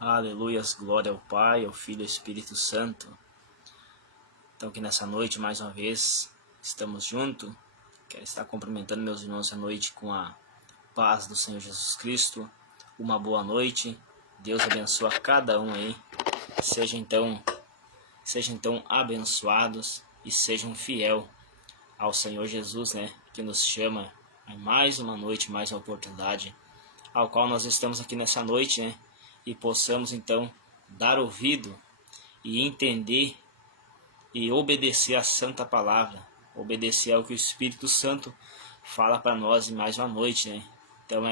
Aleluias, glória ao Pai, ao Filho e ao Espírito Santo. Então que nessa noite, mais uma vez, estamos juntos. Quero estar cumprimentando meus irmãos essa noite com a paz do Senhor Jesus Cristo. Uma boa noite. Deus abençoe a cada um aí. Sejam então abençoados e sejam fiel ao Senhor Jesus, né? Que nos chama a mais uma noite, mais uma oportunidade, ao qual nós estamos aqui nessa noite, né? E possamos então dar ouvido e entender e obedecer a santa palavra, obedecer ao que o Espírito Santo fala para nós em mais uma noite, né? Então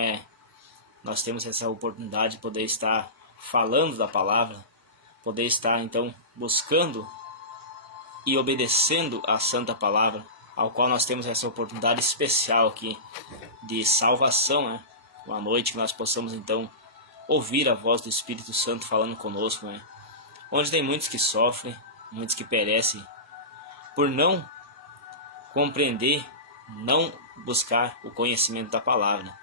nós temos essa oportunidade de poder estar falando da palavra, poder estar então buscando e obedecendo a santa palavra, ao qual nós temos essa oportunidade especial aqui de salvação, né? Uma noite que nós possamos então ouvir a voz do Espírito Santo falando conosco, né? Onde tem muitos que sofrem, muitos que perecem por não compreender, não buscar o conhecimento da palavra.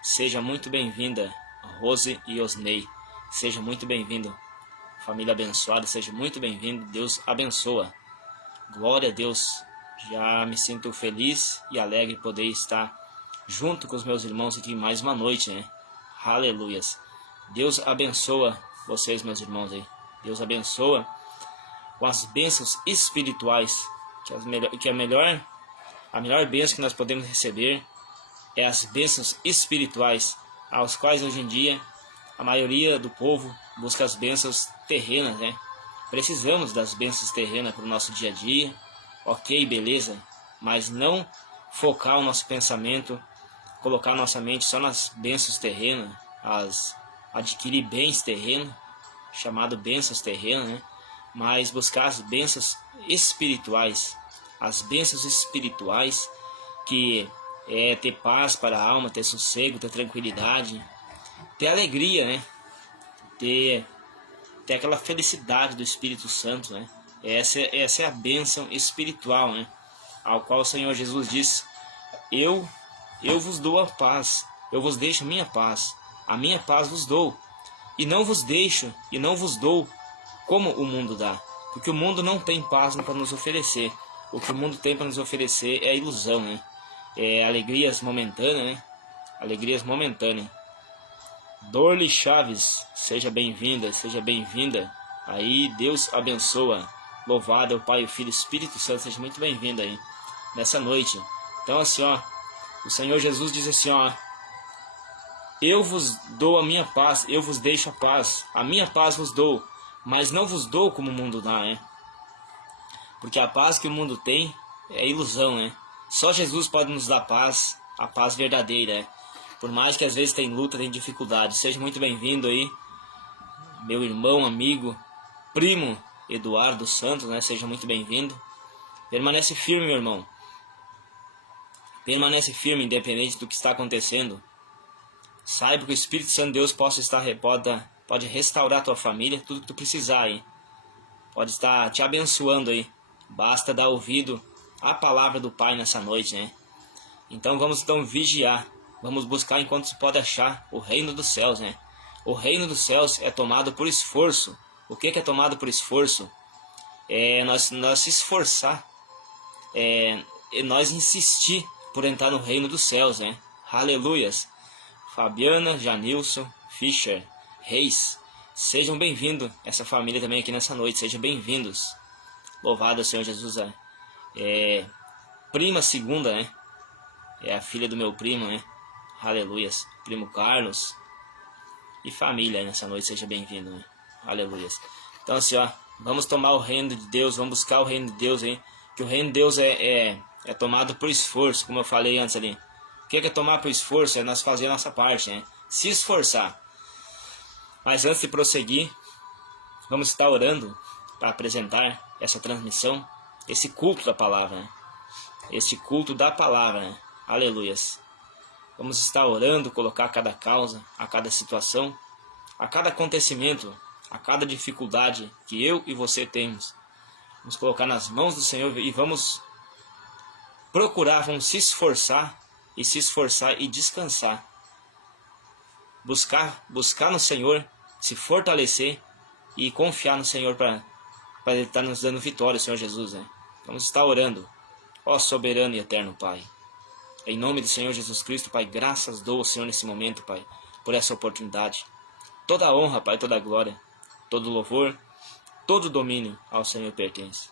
Seja muito bem-vinda, Rose e Osnei. Seja muito bem-vindo, família abençoada. Seja muito bem-vindo. Deus abençoa. Glória a Deus. Já me sinto feliz e alegre poder estar junto com os meus irmãos aqui mais uma noite, né? Aleluias. Deus abençoa vocês, meus irmãos aí. Deus abençoa com as bênçãos espirituais, que a melhor bênção que nós podemos receber é as bênçãos espirituais, aos quais hoje em dia a maioria do povo busca as bênçãos terrenas, né? Precisamos das bênçãos terrenas para o nosso dia a dia, ok, beleza, mas não focar o nosso pensamento, colocar nossa mente só nas bênçãos terrenas, adquirir bens terrenos, chamado bênçãos terrenas, né? Mas buscar as bênçãos espirituais, que é ter paz para a alma, ter sossego, ter tranquilidade, ter alegria, né? Ter aquela felicidade do Espírito Santo, né? Essa é a bênção espiritual, né? Ao qual o Senhor Jesus diz: eu vos dou a paz, eu vos deixo a minha paz vos dou, e não vos deixo e não vos dou como o mundo dá, porque o mundo não tem paz para nos oferecer. O que o mundo tem para nos oferecer é ilusão, né? É alegrias momentâneas, né? Alegrias momentâneas. Dorli Chaves, seja bem-vinda, seja bem-vinda. Aí, Deus abençoa. Louvado é o Pai, o Filho e o Espírito Santo. Seja muito bem-vinda aí nessa noite. Então assim, ó, o Senhor Jesus diz assim, ó: eu vos dou a minha paz, eu vos deixo a minha paz vos dou, mas não vos dou como o mundo dá, né? Porque a paz que o mundo tem é ilusão, né? Só Jesus pode nos dar paz, a paz verdadeira, né? Por mais que às vezes tem luta, tem dificuldade. Seja muito bem-vindo aí, meu irmão, amigo, primo Eduardo Santos, né? Seja muito bem-vindo. Permanece firme, meu irmão. Permanece firme, independente do que está acontecendo. Saiba que o Espírito Santo de Deus pode restaurar a tua família, tudo que tu precisar aí. Pode estar te abençoando aí. Basta dar ouvido à palavra do Pai nessa noite, né? Então vamos vigiar. Vamos buscar enquanto se pode achar o reino dos céus, né? O reino dos céus é tomado por esforço. O que é tomado por esforço? É nós se esforçar. É nós insistir por entrar no reino dos céus, né? Aleluias. Fabiana, Janilson, Fischer, Reis, sejam bem-vindos, essa família também aqui nessa noite, sejam bem-vindos. Louvado o Senhor Jesus. Prima segunda, né? É a filha do meu primo, né? Aleluias. Primo Carlos. E família nessa noite, seja bem-vindo, né? Aleluias. Então assim, ó, vamos tomar o reino de Deus, vamos buscar o reino de Deus, hein? Que o reino de Deus é tomado por esforço, como eu falei antes ali. O que é tomar por esforço? É nós fazer a nossa parte, né? Se esforçar. Mas antes de prosseguir, vamos estar orando para apresentar essa transmissão, esse culto da palavra, né? Este culto da palavra, né? Aleluias. Vamos estar orando, colocar a cada causa, a cada situação, a cada acontecimento, a cada dificuldade que eu e você temos. Vamos colocar nas mãos do Senhor e vamos se esforçar e descansar. Buscar no Senhor se fortalecer e confiar no Senhor para Ele estar nos dando vitória, Senhor Jesus, né? Vamos estar orando, ó soberano e eterno Pai. Em nome do Senhor Jesus Cristo, Pai, graças dou ao Senhor nesse momento, Pai, por essa oportunidade. Toda a honra, Pai, toda a glória, todo o louvor, todo o domínio ao Senhor pertence.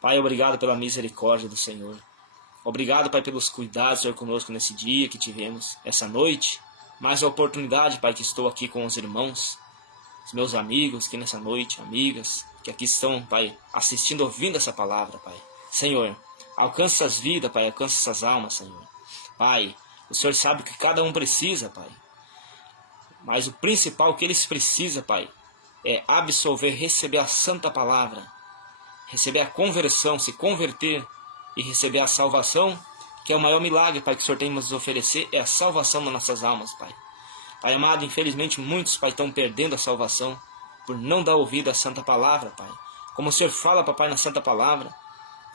Pai, obrigado pela misericórdia do Senhor. Obrigado, Pai, pelos cuidados, Senhor, conosco nesse dia que tivemos, essa noite. Mais a oportunidade, Pai, que estou aqui com os irmãos, os meus amigos que nessa noite, amigas, que aqui estão, Pai, assistindo, ouvindo essa palavra, Pai. Senhor, alcance essas vidas, Pai, alcance essas almas, Senhor. Pai, o Senhor sabe o que cada um precisa, Pai. Mas o principal que eles precisam, Pai, é absolver, receber a santa palavra, receber a conversão, se converter e receber a salvação, que é o maior milagre, Pai, que o Senhor tem nos oferecer, é a salvação das nossas almas, Pai. Pai amado, infelizmente muitos, Pai, estão perdendo a salvação por não dar ouvido à santa palavra, Pai. Como o Senhor fala, Papai, na santa palavra,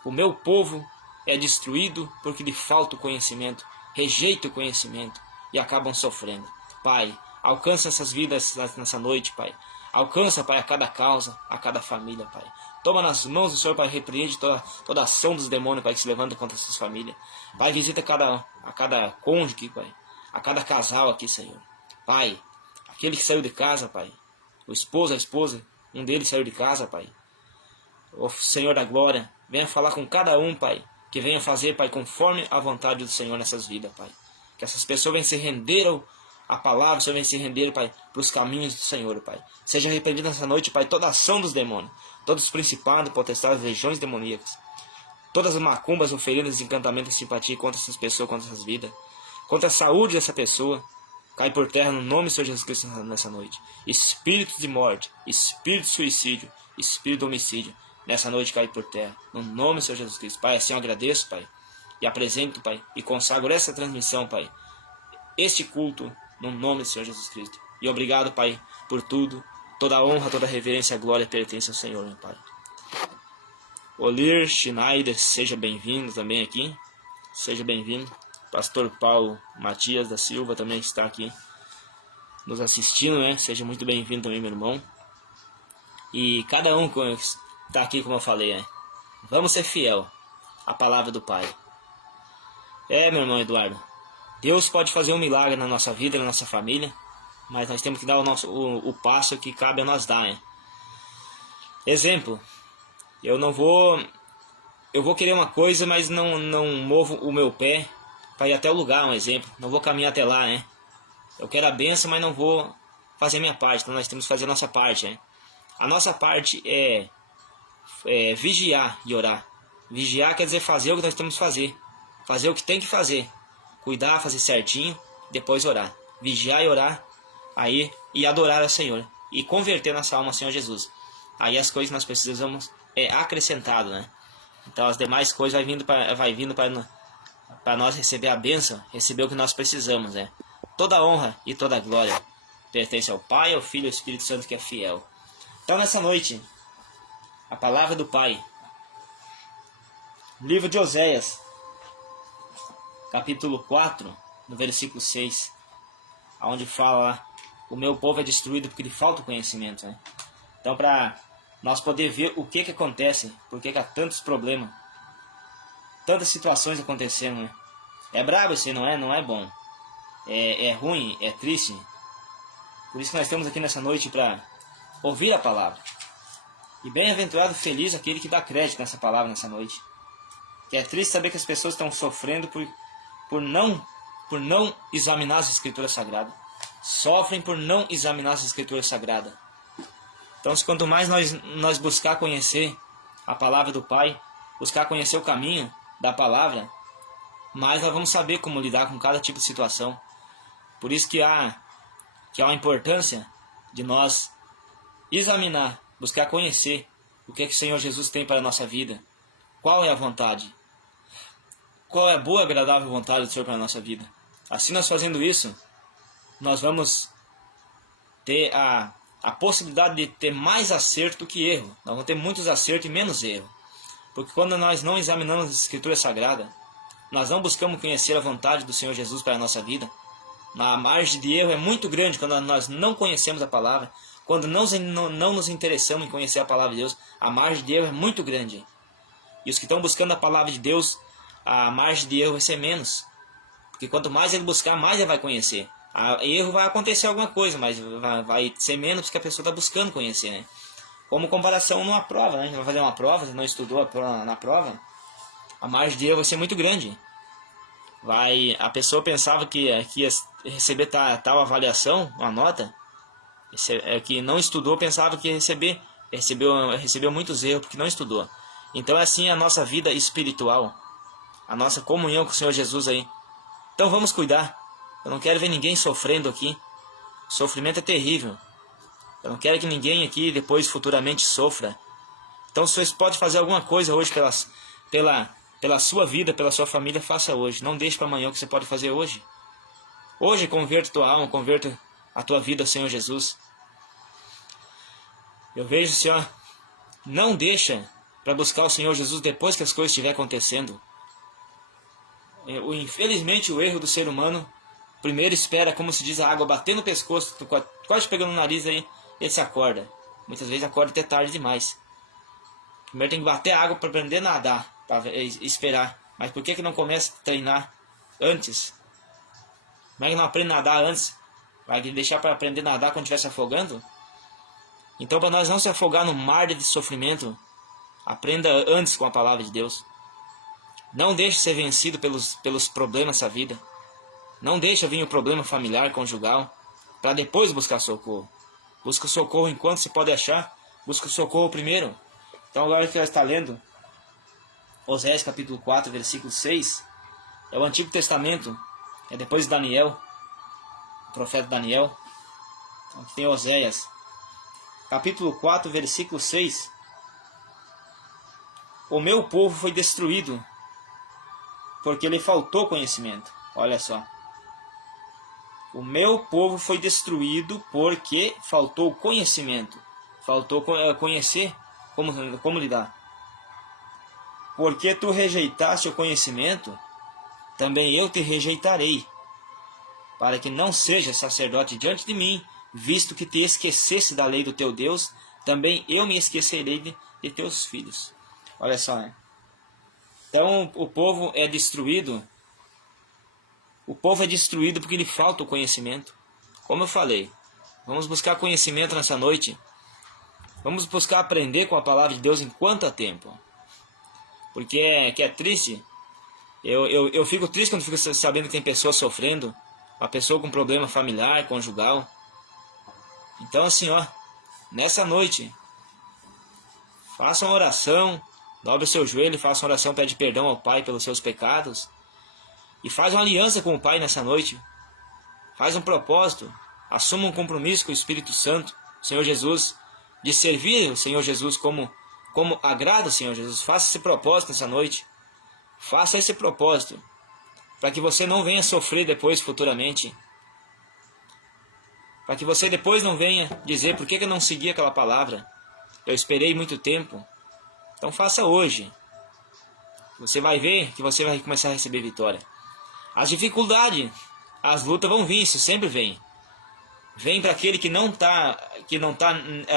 o meu povo é destruído porque lhe falta o conhecimento, rejeita o conhecimento e acabam sofrendo. Pai, alcança essas vidas nessa noite, Pai. Alcança, Pai, a cada causa, a cada família, Pai. Toma nas mãos do Senhor, Pai, repreende toda a ação dos demônios, Pai, que se levanta contra essas famílias. Pai, visita a cada cônjuge, Pai, a cada casal aqui, Senhor. Pai, aquele que saiu de casa, Pai, o esposo, a esposa, um deles saiu de casa, Pai. O Senhor da glória, venha falar com cada um, Pai, que venha fazer, Pai, conforme a vontade do Senhor nessas vidas, Pai. Que essas pessoas venham se render à palavra, o Senhor venha se render, Pai, para os caminhos do Senhor, Pai. Seja repreendida nessa noite, Pai, toda a ação dos demônios, todos os principados, potestades, legiões demoníacas, todas as macumbas, oferidas, encantamentos, simpatia contra essas pessoas, contra essas vidas, contra a saúde dessa pessoa, cai por terra no nome do Senhor Jesus Cristo nessa noite. Espírito de morte, espírito de suicídio, espírito de homicídio, nessa noite cai por terra, no nome do Senhor Jesus Cristo. Pai, assim eu agradeço, Pai, e apresento, Pai, e consagro essa transmissão, Pai, este culto, no nome do Senhor Jesus Cristo. E obrigado, Pai, por tudo. Toda a honra, toda a reverência e a glória pertence ao Senhor, meu Pai. Olir Schneider, seja bem-vindo também aqui. Seja bem-vindo. Pastor Paulo Matias da Silva também está aqui nos assistindo, né? Seja muito bem-vindo também, meu irmão. E cada um que está aqui, como eu falei, né? Vamos ser fiel à palavra do Pai. Meu irmão Eduardo, Deus pode fazer um milagre na nossa vida, na nossa família, mas nós temos que dar o passo que cabe a nós dar, né? Exemplo, eu vou querer uma coisa, mas não movo o meu pé para ir até o lugar, um exemplo. Não vou caminhar até lá, né? Eu quero a bênção, mas não vou fazer a minha parte. Então nós temos que fazer a nossa parte, né? A nossa parte é vigiar e orar. Vigiar quer dizer fazer o que nós temos que fazer. Fazer o que tem que fazer. Cuidar, fazer certinho, depois orar. Vigiar e orar, aí e adorar ao Senhor. E converter nossa alma ao Senhor Jesus. Aí as coisas que nós precisamos acrescentado, né? Então as demais coisas vai vindo para nós receber a bênção, receber o que nós precisamos, né? Toda a honra e toda a glória pertence ao Pai, ao Filho e ao Espírito Santo que é fiel. Então nessa noite, a palavra do Pai, livro de Oséias, capítulo 4, no versículo 6, onde fala: o meu povo é destruído porque lhe falta o conhecimento, né? Então para nós poder ver o que acontece, por que há tantos problemas, tantas situações acontecendo, né? É brabo isso aí, não é? Não é bom. É ruim, é triste. Por isso que nós estamos aqui nessa noite para ouvir a palavra. E bem-aventurado, feliz aquele que dá crédito nessa palavra nessa noite. Que é triste saber que as pessoas estão sofrendo por não examinar as Escrituras Sagradas. Sofrem por não examinar as Escrituras Sagradas. Então, quanto mais nós buscar conhecer a palavra do Pai, buscar conhecer o caminho da palavra, mais nós vamos saber como lidar com cada tipo de situação. Por isso que há uma importância de nós examinar, buscar conhecer o que o Senhor Jesus tem para a nossa vida. Qual é a vontade? Qual é a boa e agradável vontade do Senhor para a nossa vida? Assim, nós fazendo isso, nós vamos ter a possibilidade de ter mais acerto que erro. Nós vamos ter muitos acertos e menos erro. Porque quando nós não examinamos as Escrituras Sagradas, nós não buscamos conhecer a vontade do Senhor Jesus para a nossa vida, A margem de erro é muito grande quando nós não conhecemos a palavra, quando não nos interessamos em conhecer a palavra de Deus. A margem de erro é muito grande. E os que estão buscando a palavra de Deus, a margem de erro vai ser menos. Porque quanto mais ele buscar, mais ele vai conhecer. Erro vai acontecer alguma coisa, mas vai ser menos porque a pessoa está buscando conhecer, né? Como comparação numa prova, né? A gente vai fazer uma prova, você não estudou na prova, a margem de erro vai ser muito grande. A pessoa pensava que ia receber tal avaliação, uma nota, que não estudou pensava que ia receber, recebeu muitos erros porque não estudou. Então é assim a nossa vida espiritual, a nossa comunhão com o Senhor Jesus aí. Então vamos cuidar. Eu não quero ver ninguém sofrendo aqui. O sofrimento é terrível. Eu não quero que ninguém aqui depois futuramente sofra. Então se você pode fazer alguma coisa hoje pela sua vida, pela sua família, faça hoje. Não deixe para amanhã o que você pode fazer hoje. Hoje converta tua alma, converta a tua vida ao Senhor Jesus. Eu vejo, Senhor, não deixa para buscar o Senhor Jesus depois que as coisas estiverem acontecendo. Infelizmente o erro do ser humano, primeiro espera, como se diz, a água bater no pescoço, quase pegando no nariz aí, ele se acorda. Muitas vezes acorda até tarde demais. Primeiro tem que bater a água para aprender a nadar, para esperar. Mas por que não começa a treinar antes? Como é que não aprende a nadar antes? Vai deixar para aprender a nadar quando estiver se afogando? Então, para nós não se afogar no mar de sofrimento, aprenda antes com a palavra de Deus. Não deixe ser vencido pelos problemas dessa vida. Não deixe vir o problema familiar, conjugal, para depois buscar socorro. Busca socorro enquanto se pode achar. Busca socorro primeiro. Então agora que nós está lendo Oséias capítulo 4, versículo 6, é o Antigo Testamento, é depois de Daniel, o profeta Daniel. Então aqui tem Oséias, capítulo 4, versículo 6. O meu povo foi destruído, porque lhe faltou conhecimento. Olha só. O meu povo foi destruído porque faltou conhecimento. Faltou conhecer como lidar. Porque tu rejeitaste o conhecimento, também eu te rejeitarei, para que não sejas sacerdote diante de mim, visto que te esquecesse da lei do teu Deus, também eu me esquecerei de teus filhos. Olha só, né? Então o povo é destruído. O povo é destruído porque lhe falta o conhecimento. Como eu falei, vamos buscar conhecimento nessa noite. Vamos buscar aprender com a palavra de Deus enquanto há tempo. Porque é triste. Eu fico triste quando fico sabendo que tem pessoas sofrendo. Uma pessoa com problema familiar, conjugal. Então assim, ó, nessa noite, faça uma oração. Dobre o seu joelho e faça uma oração, pede perdão ao Pai pelos seus pecados. E faz uma aliança com o Pai nessa noite. Faz um propósito. Assuma um compromisso com o Espírito Santo, o Senhor Jesus, de servir o Senhor Jesus como agrada o Senhor Jesus. Faça esse propósito nessa noite. Faça esse propósito, para que você não venha sofrer depois, futuramente. Para que você depois não venha dizer, por que eu não segui aquela palavra? Eu esperei muito tempo. Então faça hoje. Você vai ver que você vai começar a receber vitória. As dificuldades, as lutas vão vir, isso sempre vem. Vem para aquele que não tá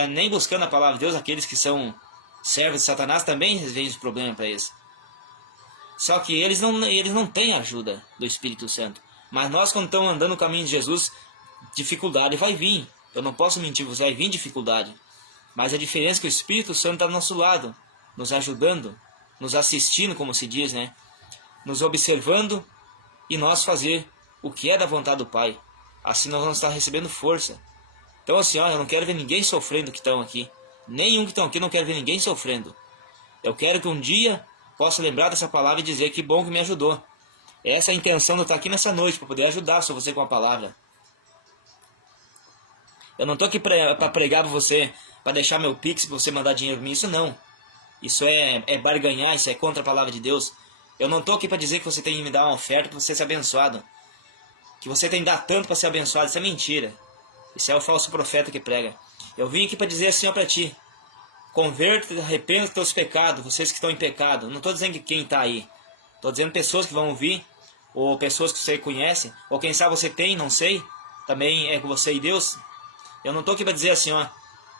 nem buscando a palavra de Deus, aqueles que são servos de Satanás, também vem os problemas para eles. Só que eles não têm ajuda do Espírito Santo. Mas nós, quando estamos andando no caminho de Jesus, dificuldade vai vir. Eu não posso mentir, você vai vir dificuldade. Mas a diferença é que o Espírito Santo está do nosso lado, nos ajudando, nos assistindo, como se diz, né? Nos observando e nós fazer o que é da vontade do Pai. Assim nós vamos estar recebendo força. Então assim, ó, eu não quero ver ninguém sofrendo que estão aqui. Nenhum que estão aqui, não quero ver ninguém sofrendo. Eu quero que um dia possa lembrar dessa palavra e dizer que bom que me ajudou. Essa é a intenção de eu estar aqui nessa noite, para poder ajudar você com a palavra. Eu não estou aqui para pregar para você, para deixar meu pix, para você mandar dinheiro para mim. Isso não. Isso é barganhar, isso é contra a palavra de Deus. Eu não estou aqui para dizer que você tem que me dar uma oferta para você ser abençoado. Que você tem que dar tanto para ser abençoado. Isso é mentira. Isso é o falso profeta que prega. Eu vim aqui para dizer assim, ó, para ti. Converta e arrependa dos teus pecados, vocês que estão em pecado. Não estou dizendo que quem está aí. Estou dizendo pessoas que vão ouvir ou pessoas que você conhece, ou quem sabe você tem, não sei, também é com você e Deus. Eu não estou aqui para dizer assim, ó,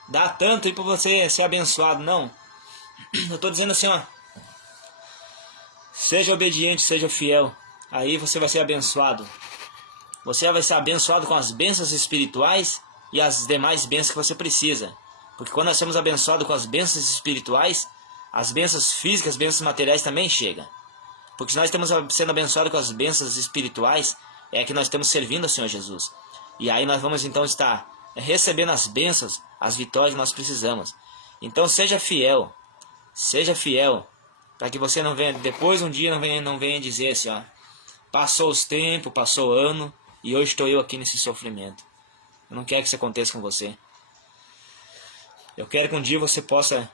dá tanto aí para você ser abençoado, não. Eu estou dizendo assim, ó, seja obediente, seja fiel, aí você vai ser abençoado. Você vai ser abençoado com as bênçãos espirituais e as demais bênçãos que você precisa. Porque quando nós somos abençoados com as bênçãos espirituais, as bênçãos físicas, as bênçãos materiais também chegam. Porque se nós estamos sendo abençoados com as bênçãos espirituais, é que nós estamos servindo ao Senhor Jesus. E aí nós vamos então estar recebendo as bênçãos, as vitórias que nós precisamos. Então seja fiel, para que você não venha, depois um dia não venha dizer assim, ó, passou os tempos, passou o ano, e hoje estou eu aqui nesse sofrimento. Eu não quero que isso aconteça com você. Eu quero que um dia você possa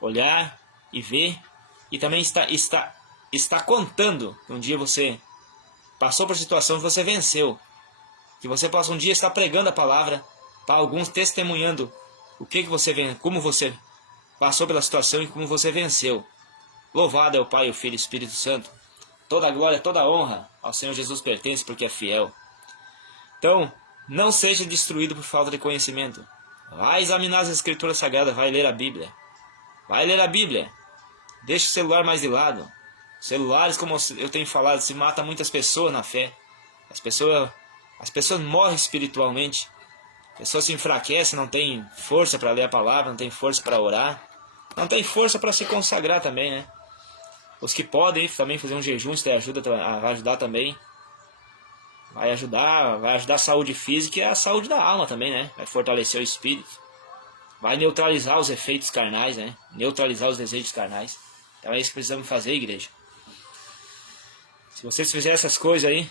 olhar e ver, e também está contando que um dia você passou por situação que você venceu. Que você possa um dia estar pregando a palavra para alguns, testemunhando o que você como você passou pela situação e como você venceu. Louvado é o Pai, o Filho e o Espírito Santo. Toda a glória, toda a honra ao Senhor Jesus pertence porque é fiel. Então, não seja destruído por falta de conhecimento. Vai examinar as Escrituras Sagradas, vai ler a Bíblia. Vai ler a Bíblia. Deixa o celular mais de lado. Celulares, como eu tenho falado, se mata muitas pessoas na fé. As pessoas morrem espiritualmente. As pessoas se enfraquecem, não tem força para ler a palavra, não tem força para orar. Não tem força para se consagrar também, né? Os que podem também fazer um jejum, isso vai ajudar também. Vai ajudar a saúde física e a saúde da alma também, né? Vai fortalecer o espírito. Vai neutralizar os efeitos carnais, né? Neutralizar os desejos carnais. Então é isso que precisamos fazer, igreja. Se vocês fizerem essas coisas aí,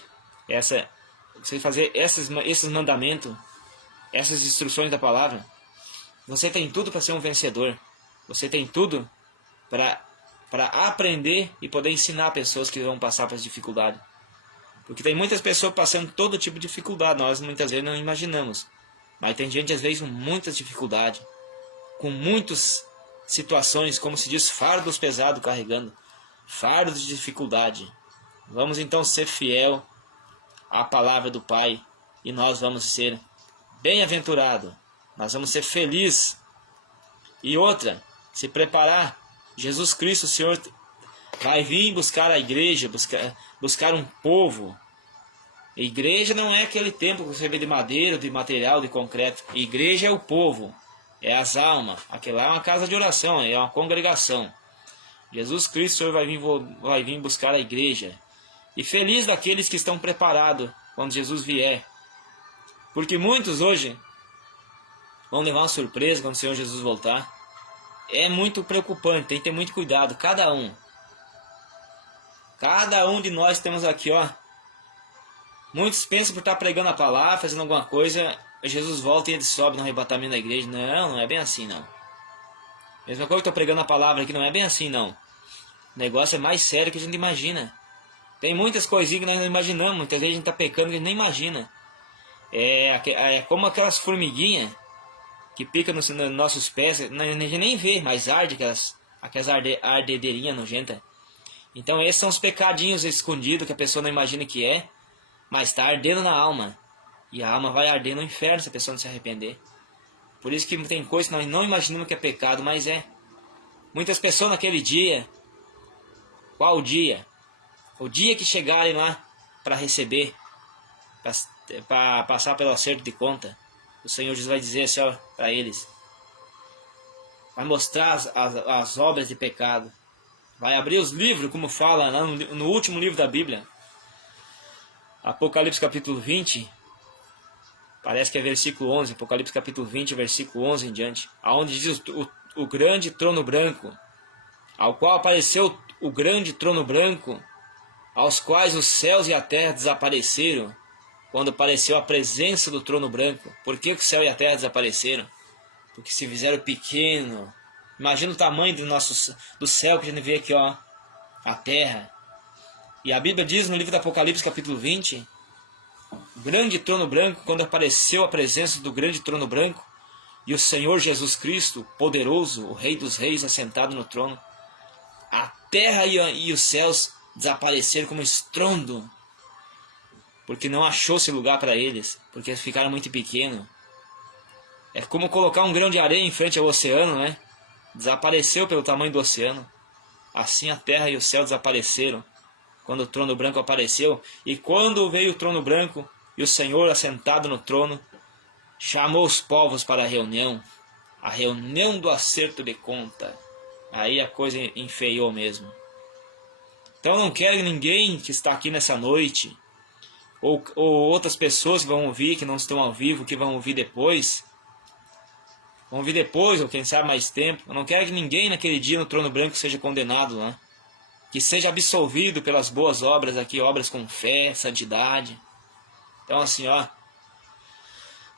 você fazer esses mandamentos, essas instruções da palavra, você tem tudo para ser um vencedor. Você tem tudo para aprender e poder ensinar pessoas que vão passar por essa dificuldade. Porque tem muitas pessoas passando todo tipo de dificuldade, nós muitas vezes não imaginamos. Mas tem gente às vezes com muitas dificuldades, com muitas situações, como se diz, fardos pesados carregando, fardos de dificuldade. Vamos então ser fiel à palavra do Pai e nós vamos ser bem-aventurados, nós vamos ser felizes. E outra, se preparar. Jesus Cristo, o Senhor, vai vir buscar a igreja, buscar um povo. A igreja não é aquele templo que você vê de madeira, de material, de concreto. A igreja é o povo, é as almas. Aquilo lá é uma casa de oração, é uma congregação. Jesus Cristo, o Senhor, vai vir buscar a igreja. E feliz daqueles que estão preparados quando Jesus vier. Porque muitos hoje vão levar uma surpresa quando o Senhor Jesus voltar. É muito preocupante, tem que ter muito cuidado, cada um de nós temos aqui, ó. Muitos pensam por estar pregando a palavra, fazendo alguma coisa, Jesus volta e ele sobe no arrebatamento da igreja. Não é bem assim, não. Mesma coisa que eu estou pregando a palavra aqui, não é bem assim, não. O negócio é mais sério que a gente imagina. Tem muitas coisinhas que nós não imaginamos, muitas vezes a gente está pecando que a gente nem imagina. É como aquelas formiguinhas que pica nos nossos pés, a gente nem vê, mas arde aquelas ardedeirinhas nojentas. Então esses são os pecadinhos escondidos que a pessoa não imagina que é, mas está ardendo na alma. E a alma vai arder no inferno se a pessoa não se arrepender. Por isso que tem coisas que nós não imaginamos que é pecado, mas é. Muitas pessoas naquele dia, qual dia? O dia que chegarem lá para receber, para passar pelo acerto de conta, o Senhor Jesus vai dizer assim, ó, para eles. Vai mostrar as obras de pecado. Vai abrir os livros, como fala lá no último livro da Bíblia. Apocalipse capítulo 20. Parece que é versículo 11. Apocalipse capítulo 20, versículo 11 em diante. Onde diz o grande trono branco. Ao qual apareceu o grande trono branco. Aos quais os céus e a terra desapareceram. Quando apareceu a presença do trono branco. Por que o céu e a terra desapareceram? Porque se fizeram pequeno. Imagina o tamanho do céu que a gente vê aqui, ó. A terra. E a Bíblia diz no livro do Apocalipse, capítulo 20. O grande trono branco, quando apareceu a presença do grande trono branco. E o Senhor Jesus Cristo, poderoso, o Rei dos Reis, assentado no trono. A terra e os céus desapareceram como estrondo, porque não achou-se lugar para eles, porque ficaram muito pequenos. É como colocar um grão de areia em frente ao oceano, né? Desapareceu pelo tamanho do oceano. Assim a terra e o céu desapareceram quando o trono branco apareceu. E quando veio o trono branco e o Senhor assentado no trono, chamou os povos para a reunião do acerto de conta. Aí a coisa enfeiou mesmo. Então eu não quero ninguém que está aqui nessa noite, ou outras pessoas que vão ouvir, que não estão ao vivo, que vão ouvir depois, ou quem sabe mais tempo. Eu não quero que ninguém naquele dia no trono branco seja condenado, né? Que seja absolvido pelas boas obras aqui, obras com fé, santidade. Então assim, ó,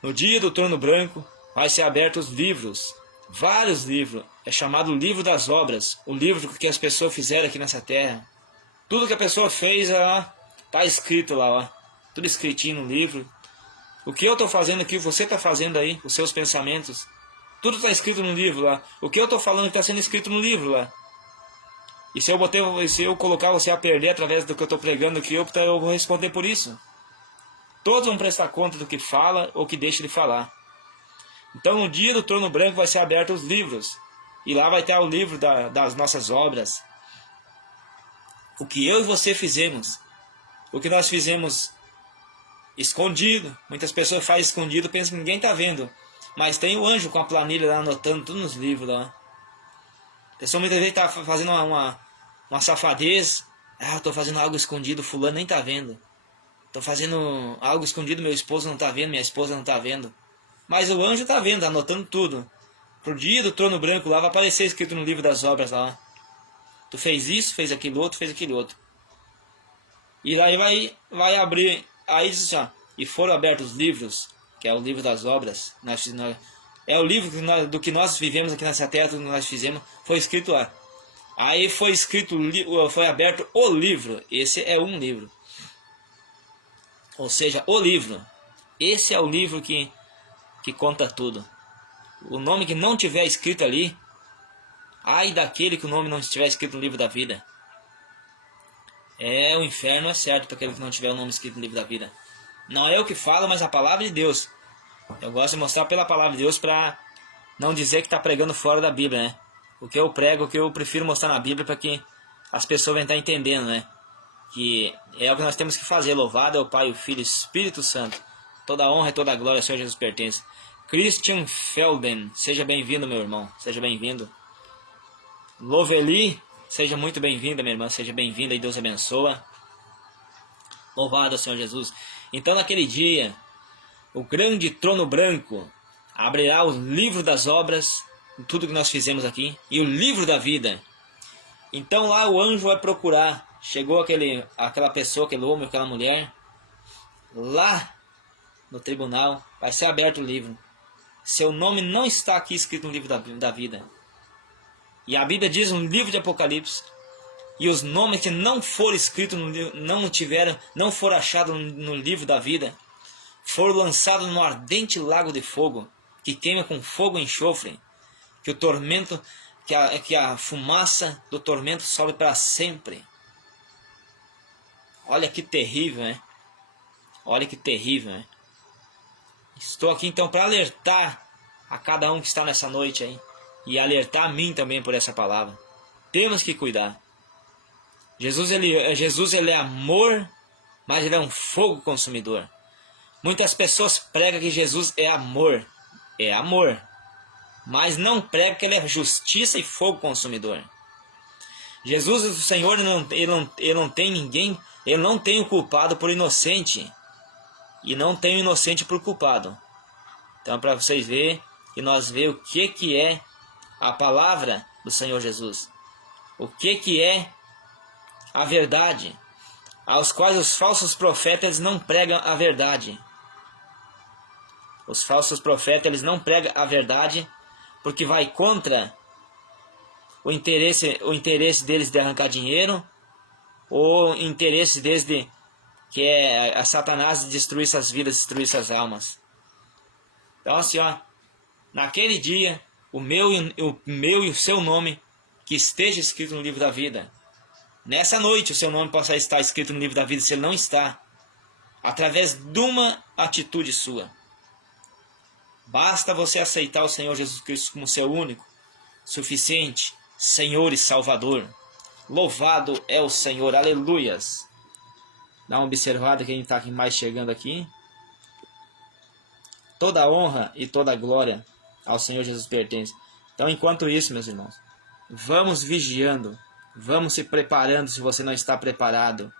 no dia do trono branco vai ser abertos livros, vários livros. É chamado livro das obras, o livro que as pessoas fizeram aqui nessa terra. Tudo que a pessoa fez, está escrito lá, ó. Tudo escritinho no livro. O que eu estou fazendo aqui, você está fazendo aí, os seus pensamentos. Tudo está escrito no livro lá. O que eu estou falando está sendo escrito no livro lá. E se eu colocar você a perder através do que eu estou pregando aqui, eu vou responder por isso. Todos vão prestar conta do que fala ou que deixa de falar. Então no dia do trono branco vai ser aberto os livros. E lá vai ter o livro das nossas obras. O que eu e você fizemos. O que nós fizemos escondido. Muitas pessoas fazem escondido, pensam que ninguém está vendo. Mas tem o anjo com a planilha lá anotando tudo nos livros lá. A pessoa muitas vezes está fazendo uma safadez. Ah, eu estou fazendo algo escondido, fulano nem está vendo. Estou fazendo algo escondido, meu esposo não está vendo, minha esposa não está vendo. Mas o anjo está vendo, anotando tudo. Pro dia do trono branco lá vai aparecer escrito no livro das obras lá. Tu fez isso, fez aquilo outro, fez aquele outro. E aí vai abrir, aí diz assim, ó, e foram abertos os livros, que é o livro das obras. É o livro do que nós vivemos aqui nessa terra, tudo que nós fizemos, foi escrito lá. Aí foi aberto o livro, esse é um livro. Ou seja, o livro. Esse é o livro que conta tudo. O nome que não tiver escrito ali, ai daquele que o nome não estiver escrito no livro da vida. O inferno é certo para aquele que não tiver o nome escrito no livro da vida. Não é eu que falo, mas a palavra de Deus. Eu gosto de mostrar pela palavra de Deus para não dizer que está pregando fora da Bíblia, né? O que eu prego, o que eu prefiro mostrar na Bíblia para que as pessoas venham estar entendendo, né? Que é o que nós temos que fazer. Louvado é o Pai, o Filho e o Espírito Santo. Toda honra e toda glória ao Senhor Jesus pertence. Christian Felden, seja bem-vindo, meu irmão. Seja bem-vindo. Loveli, seja muito bem-vinda, minha irmã. Seja bem-vinda e Deus abençoa. Louvado ao Senhor Jesus. Então naquele dia, o grande trono branco abrirá o livro das obras, tudo que nós fizemos aqui, e o livro da vida. Então lá o anjo vai procurar. Chegou aquela pessoa, aquele homem, aquela mulher. Lá no tribunal vai ser aberto o livro. Seu nome não está aqui escrito no livro da vida. E a Bíblia diz no livro de Apocalipse. E os nomes que não foram escritos no livro, não foram achados no livro da vida, foram lançados no ardente lago de fogo, que queima com fogo e enxofre, que o tormento, que a fumaça do tormento sobe para sempre. Olha que terrível, né? Olha que terrível, né? Estou aqui então para alertar a cada um que está nessa noite aí, e alertar a mim também por essa palavra. Temos que cuidar. Jesus ele é amor, mas ele é um fogo consumidor. Muitas pessoas pregam que Jesus é amor, mas não pregam que ele é justiça e fogo consumidor. Jesus, o Senhor, ele não tem ninguém, ele não tem o culpado por inocente, e não tem o inocente por culpado. Então, para vocês verem, que nós vemos o que é a palavra do Senhor Jesus, o que é a verdade, aos quais os falsos profetas não pregam a verdade. Os falsos profetas eles não pregam a verdade porque vai contra o interesse deles de arrancar dinheiro, ou interesse deles que é a Satanás de destruir essas vidas, destruir essas almas. Então assim, ó, naquele dia, o meu e o seu nome que esteja escrito no livro da vida. nessa noite o seu nome possa estar escrito no livro da vida, se ele não está, através de uma atitude sua. Basta você aceitar o Senhor Jesus Cristo como seu único, suficiente Senhor e Salvador. Louvado é o Senhor, aleluias. Dá uma observada quem está mais chegando aqui. Toda a honra e toda a glória ao Senhor Jesus pertence. Então, enquanto isso, meus irmãos, vamos vigiando, vamos se preparando se você não está preparado,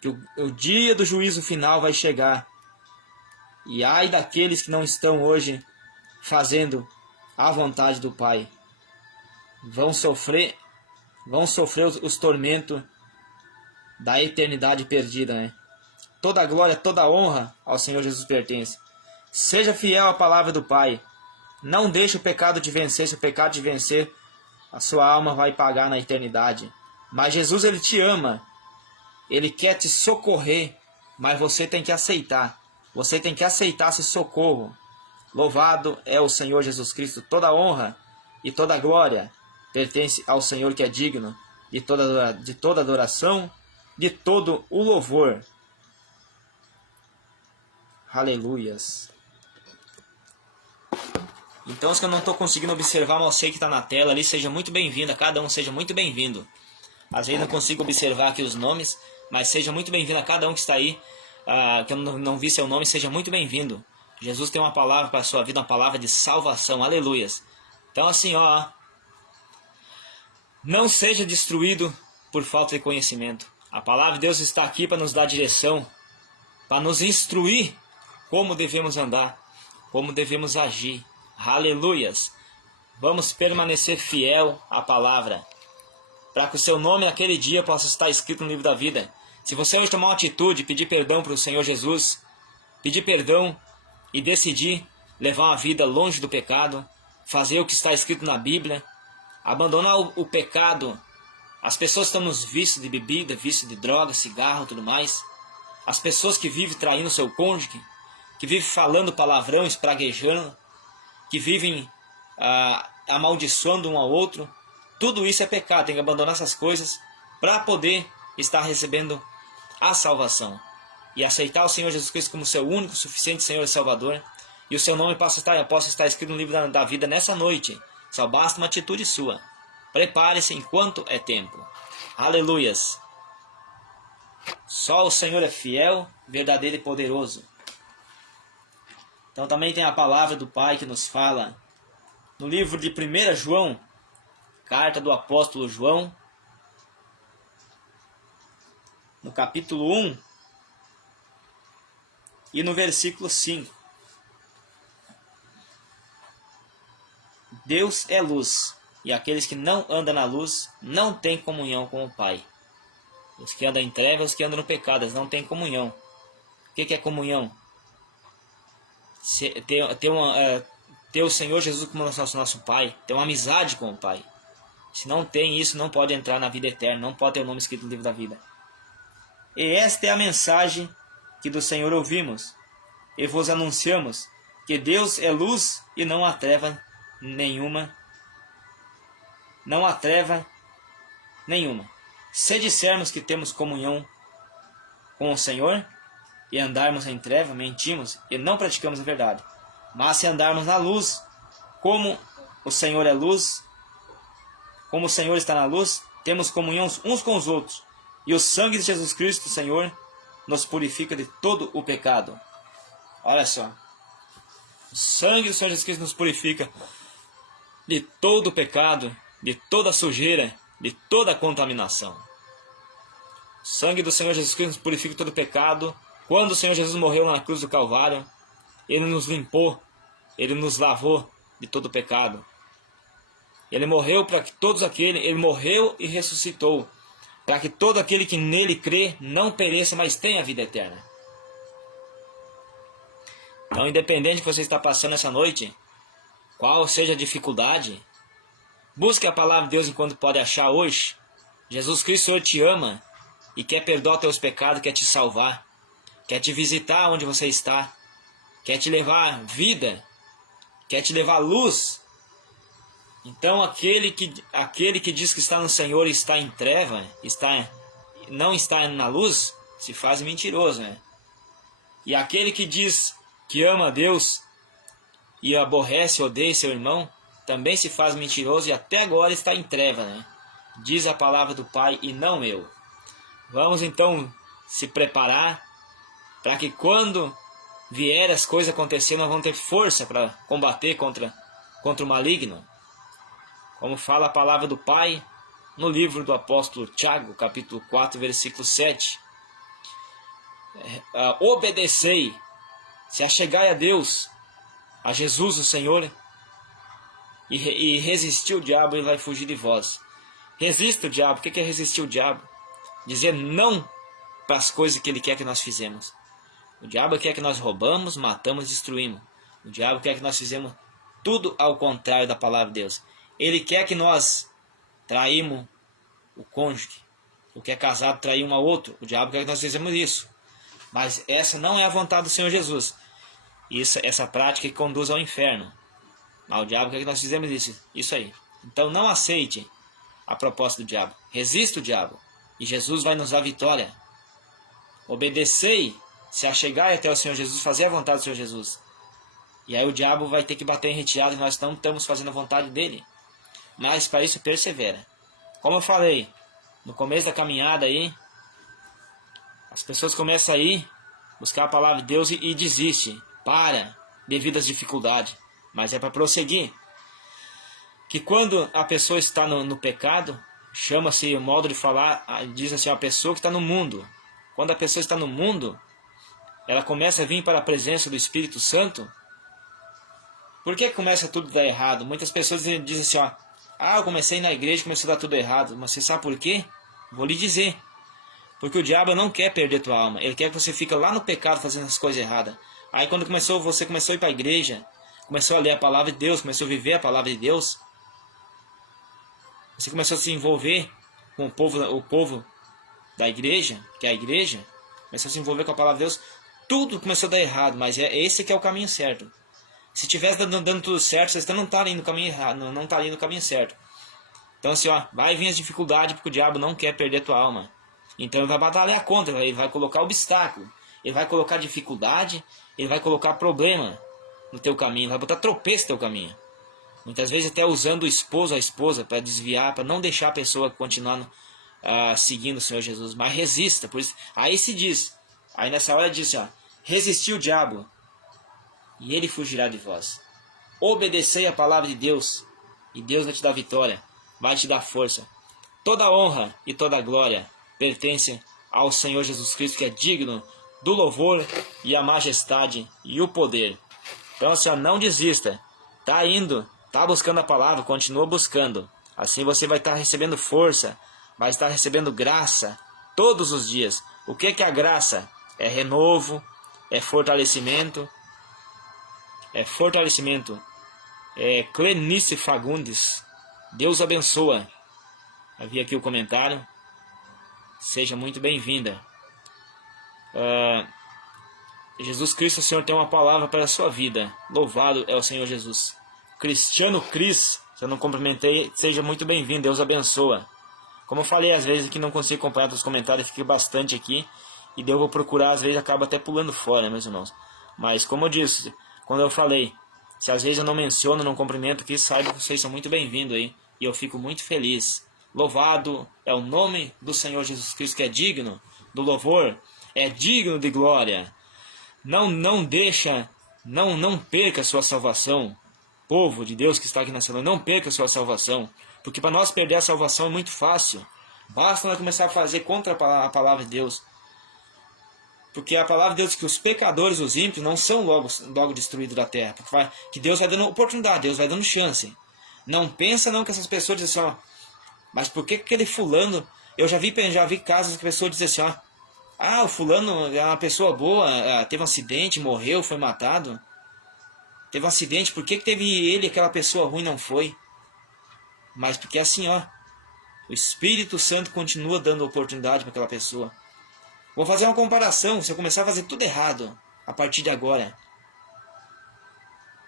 que o dia do juízo final vai chegar. E ai daqueles que não estão hoje fazendo a vontade do Pai. Vão sofrer os tormentos da eternidade perdida, né? Toda a glória, toda a honra ao Senhor Jesus pertence. Seja fiel à palavra do Pai. Não deixe o pecado te vencer. Se o pecado te vencer, a sua alma vai pagar na eternidade. Mas Jesus, ele te ama. Ele quer te socorrer, mas você tem que aceitar. Você tem que aceitar esse socorro. Louvado é o Senhor Jesus Cristo. Toda a honra e toda a glória pertence ao Senhor, que é digno de toda adoração, de todo o louvor. Aleluias. Então, os que eu não estou conseguindo observar, mas eu sei que está na tela ali, seja muito bem-vindo. A cada um seja muito bem-vindo. Às vezes não consigo observar aqui os nomes, mas seja muito bem-vindo a cada um que está aí. Que eu não vi seu nome, seja muito bem-vindo. Jesus tem uma palavra para a sua vida, uma palavra de salvação. Aleluias. Então, assim, ó, não seja destruído por falta de conhecimento. A palavra de Deus está aqui para nos dar direção, para nos instruir como devemos andar, como devemos agir. Aleluias. Vamos permanecer fiel à palavra, para que o seu nome aquele dia possa estar escrito no livro da vida. Se você hoje tomar uma atitude, pedir perdão para o Senhor Jesus, pedir perdão e decidir levar uma vida longe do pecado, fazer o que está escrito na Bíblia, abandonar o pecado. As pessoas estão nos vícios de bebida, vício de droga, cigarro e tudo mais. As pessoas que vivem traindo seu cônjuge, que vivem falando palavrão, espraguejando, que vivem amaldiçoando um ao outro. Tudo isso é pecado, tem que abandonar essas coisas para poder estar recebendo a salvação. E aceitar o Senhor Jesus Cristo como seu único, suficiente Senhor e Salvador. E o seu nome possa estar escrito no livro da vida nessa noite. Só basta uma atitude sua. Prepare-se enquanto é tempo. Aleluias. Só o Senhor é fiel, verdadeiro e poderoso. Então também tem a palavra do Pai que nos fala no livro de 1 João, carta do apóstolo João, no capítulo 1 e no versículo 5. Deus é luz, e aqueles que não andam na luz não têm comunhão com o Pai. Os que andam em trevas, os que andam no pecado, eles não têm comunhão. O que é comunhão? Ter o Senhor Jesus como nosso Pai, ter uma amizade com o Pai. Se não tem isso, não pode entrar na vida eterna, não pode ter o nome escrito no livro da vida. E esta é a mensagem que do Senhor ouvimos, e vos anunciamos, que Deus é luz e não há treva nenhuma. Não há treva nenhuma. Se dissermos que temos comunhão com o Senhor e andarmos em treva, mentimos e não praticamos a verdade. Mas se andarmos na luz, como o Senhor é luz, como o Senhor está na luz, temos comunhão uns com os outros. E o sangue de Jesus Cristo, Senhor, nos purifica de todo o pecado. Olha só. O sangue do Senhor Jesus Cristo nos purifica de todo o pecado, de toda a sujeira, de toda a contaminação. O sangue do Senhor Jesus Cristo nos purifica de todo o pecado. Quando o Senhor Jesus morreu na cruz do Calvário, Ele nos limpou, Ele nos lavou de todo o pecado. Ele morreu para que Ele morreu e ressuscitou, para que todo aquele que nele crê não pereça, mas tenha a vida eterna. Então, independente do que você está passando essa noite, qual seja a dificuldade, busque a palavra de Deus enquanto pode achar hoje. Jesus Cristo, o Senhor te ama e quer perdoar teus pecados, quer te salvar, quer te visitar onde você está, quer te levar vida, quer te levar luz. Então aquele que diz que está no Senhor e está em treva, não está na luz, se faz mentiroso, né? E aquele que diz que ama a Deus e aborrece, odeia seu irmão, também se faz mentiroso e até agora está em treva, né? Diz a palavra do Pai e não eu. Vamos então se preparar para que quando vier as coisas acontecer, nós vamos ter força para combater contra o maligno. Como fala a palavra do Pai no livro do apóstolo Tiago, capítulo 4, versículo 7. Obedecei, se achegai a Deus, a Jesus o Senhor, e resistir o diabo, ele vai fugir de vós. Resista o diabo. O que é resistir o diabo? Dizer não para as coisas que ele quer que nós fizemos. O diabo quer que nós roubamos, matamos, destruímos. O diabo quer que nós fizemos tudo ao contrário da palavra de Deus. Ele quer que nós traímos o cônjuge. O que é casado trair um ao outro. O diabo quer que nós fizemos isso. Mas essa não é a vontade do Senhor Jesus. Essa prática que conduz ao inferno. Mas o diabo quer que nós fizemos isso aí. Então não aceite a proposta do diabo. Resista o diabo. E Jesus vai nos dar vitória. Obedecei, se achegai até o Senhor Jesus, fazer a vontade do Senhor Jesus. E aí o diabo vai ter que bater em retirada e nós não estamos fazendo a vontade dele. Mas para isso persevera. Como eu falei, no começo da caminhada aí, as pessoas começam a ir buscar a palavra de Deus e desistem. Devido às dificuldades. Mas é para prosseguir. Que quando a pessoa está no pecado, chama-se o modo de falar, diz assim, a pessoa que está no mundo. Quando a pessoa está no mundo, ela começa a vir para a presença do Espírito Santo. Por que começa tudo a dar errado? Muitas pessoas dizem assim, eu comecei na igreja e começou a dar tudo errado. Mas você sabe por quê? Vou lhe dizer. Porque o diabo não quer perder tua alma. Ele quer que você fique lá no pecado fazendo as coisas erradas. Aí quando você começou a ir para a igreja, começou a ler a palavra de Deus, começou a viver a palavra de Deus, você começou a se envolver com o povo da igreja, que é a igreja, começou a se envolver com a palavra de Deus, tudo começou a dar errado, mas esse que é o caminho certo. Se tivesse dando tudo certo, você não está indo no caminho errado, não está indo no caminho certo. Então assim, vai vir as dificuldades, porque o diabo não quer perder a tua alma. Então ele vai batalhar contra, ele vai colocar obstáculo, ele vai colocar dificuldade, ele vai colocar problema no teu caminho, vai botar tropeço no teu caminho. Muitas vezes até usando o esposo ou a esposa para desviar, para não deixar a pessoa continuar seguindo o Senhor Jesus. Mas resista. Por isso, aí se diz, aí nessa hora diz, resistir o diabo e ele fugirá de vós. Obedecei a palavra de Deus e Deus vai te dar vitória, vai te dar força. Toda honra e toda glória pertence ao Senhor Jesus Cristo, que é digno do louvor e a majestade e o poder. Então assim, não desista. Tá indo, tá buscando a palavra, continua buscando. Assim você vai estar recebendo força, vai estar recebendo graça todos os dias. O que é a graça? É renovo, é fortalecimento. Clenice Fagundes, Deus abençoa. Havia aqui o comentário. Seja muito bem-vinda. Jesus Cristo, o Senhor tem uma palavra para a sua vida. Louvado é o Senhor Jesus. Cristiano Cris, se eu não cumprimentei, seja muito bem-vindo. Deus abençoa. Como eu falei, às vezes que não consigo acompanhar os comentários, fiquei bastante aqui. E daí eu vou procurar, às vezes acaba até pulando fora, meus irmãos. Mas como eu disse, quando eu falei, se às vezes eu não menciono, não cumprimento aqui, saiba que vocês são muito bem-vindos aí. E eu fico muito feliz. Louvado é o nome do Senhor Jesus Cristo, que é digno do louvor, é digno de glória. Não perca a sua salvação. Povo de Deus que está aqui na célula, não perca a sua salvação. Porque para nós perder a salvação é muito fácil. Basta nós começar a fazer contra a palavra de Deus. Porque a palavra de Deus diz que os pecadores, os ímpios, não são logo destruídos da terra. Que Deus vai dando oportunidade, Deus vai dando chance. Não pensa não que essas pessoas dizem assim, mas por que aquele fulano... Eu já vi casos que a pessoa diz assim, o fulano é uma pessoa boa, teve um acidente, morreu, foi matado. Teve um acidente, por que teve ele, aquela pessoa ruim, não foi? Mas porque assim, o Espírito Santo continua dando oportunidade para aquela pessoa. Vou fazer uma comparação, se eu começar a fazer tudo errado, a partir de agora,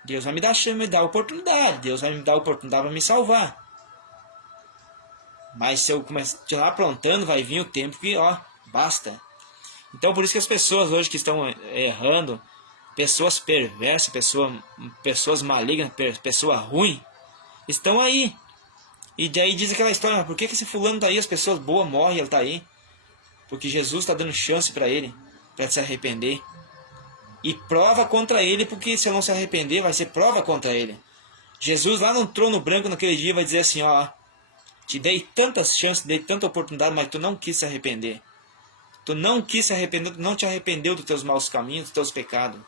Deus vai me dar oportunidade. Deus vai me dar oportunidade para me salvar. Mas se eu continuar aprontando, vai vir o tempo que, basta. Então por isso que as pessoas hoje que estão errando, pessoas perversas, pessoas malignas, pessoas ruins, estão aí. E daí diz aquela história, por que esse fulano tá aí, as pessoas boas morrem, ele tá aí? Porque Jesus está dando chance para ele, para se arrepender. E prova contra ele, porque se ele não se arrepender, vai ser prova contra ele. Jesus lá no trono branco naquele dia vai dizer assim, te dei tantas chances, dei tanta oportunidade, mas tu não quis se arrepender. Tu não quis se arrepender, tu não te arrependeu dos teus maus caminhos, dos teus pecados.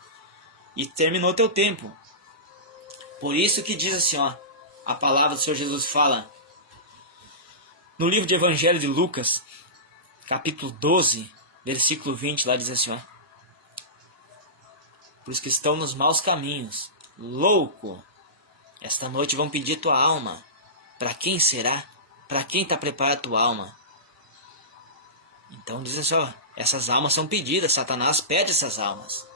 E terminou teu tempo. Por isso que diz assim, a palavra do Senhor Jesus fala, no livro de Evangelho de Lucas, capítulo 12, versículo 20, lá diz assim, por isso que estão nos maus caminhos, louco, esta noite vão pedir tua alma. Para quem será? Para quem está preparada a tua alma? Então diz assim, essas almas são pedidas, Satanás pede essas almas.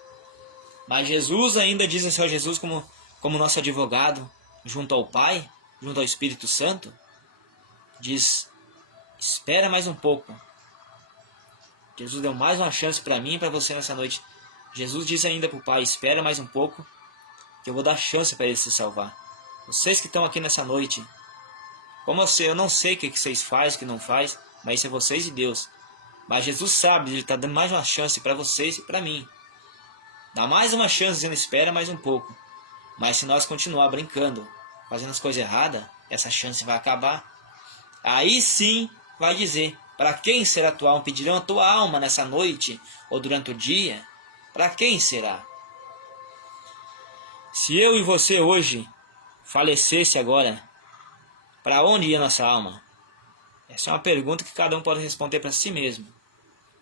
Mas Jesus ainda diz assim, Jesus como nosso advogado, junto ao Pai, junto ao Espírito Santo, diz, espera mais um pouco. Jesus deu mais uma chance para mim e para você nessa noite. Jesus disse ainda para o Pai, espera mais um pouco, que eu vou dar chance para ele se salvar. Vocês que estão aqui nessa noite, eu não sei o que vocês fazem, o que não faz, mas isso é vocês e Deus. Mas Jesus sabe, ele está dando mais uma chance para vocês e para mim. Dá mais uma chance, dizendo espera mais um pouco. Mas se nós continuar brincando, fazendo as coisas erradas, essa chance vai acabar. Aí sim vai dizer, para quem será a tua alma? Pedirão a tua alma nessa noite ou durante o dia? Para quem será? Se eu e você hoje falecesse agora, para onde ia nossa alma? Essa é uma pergunta que cada um pode responder para si mesmo.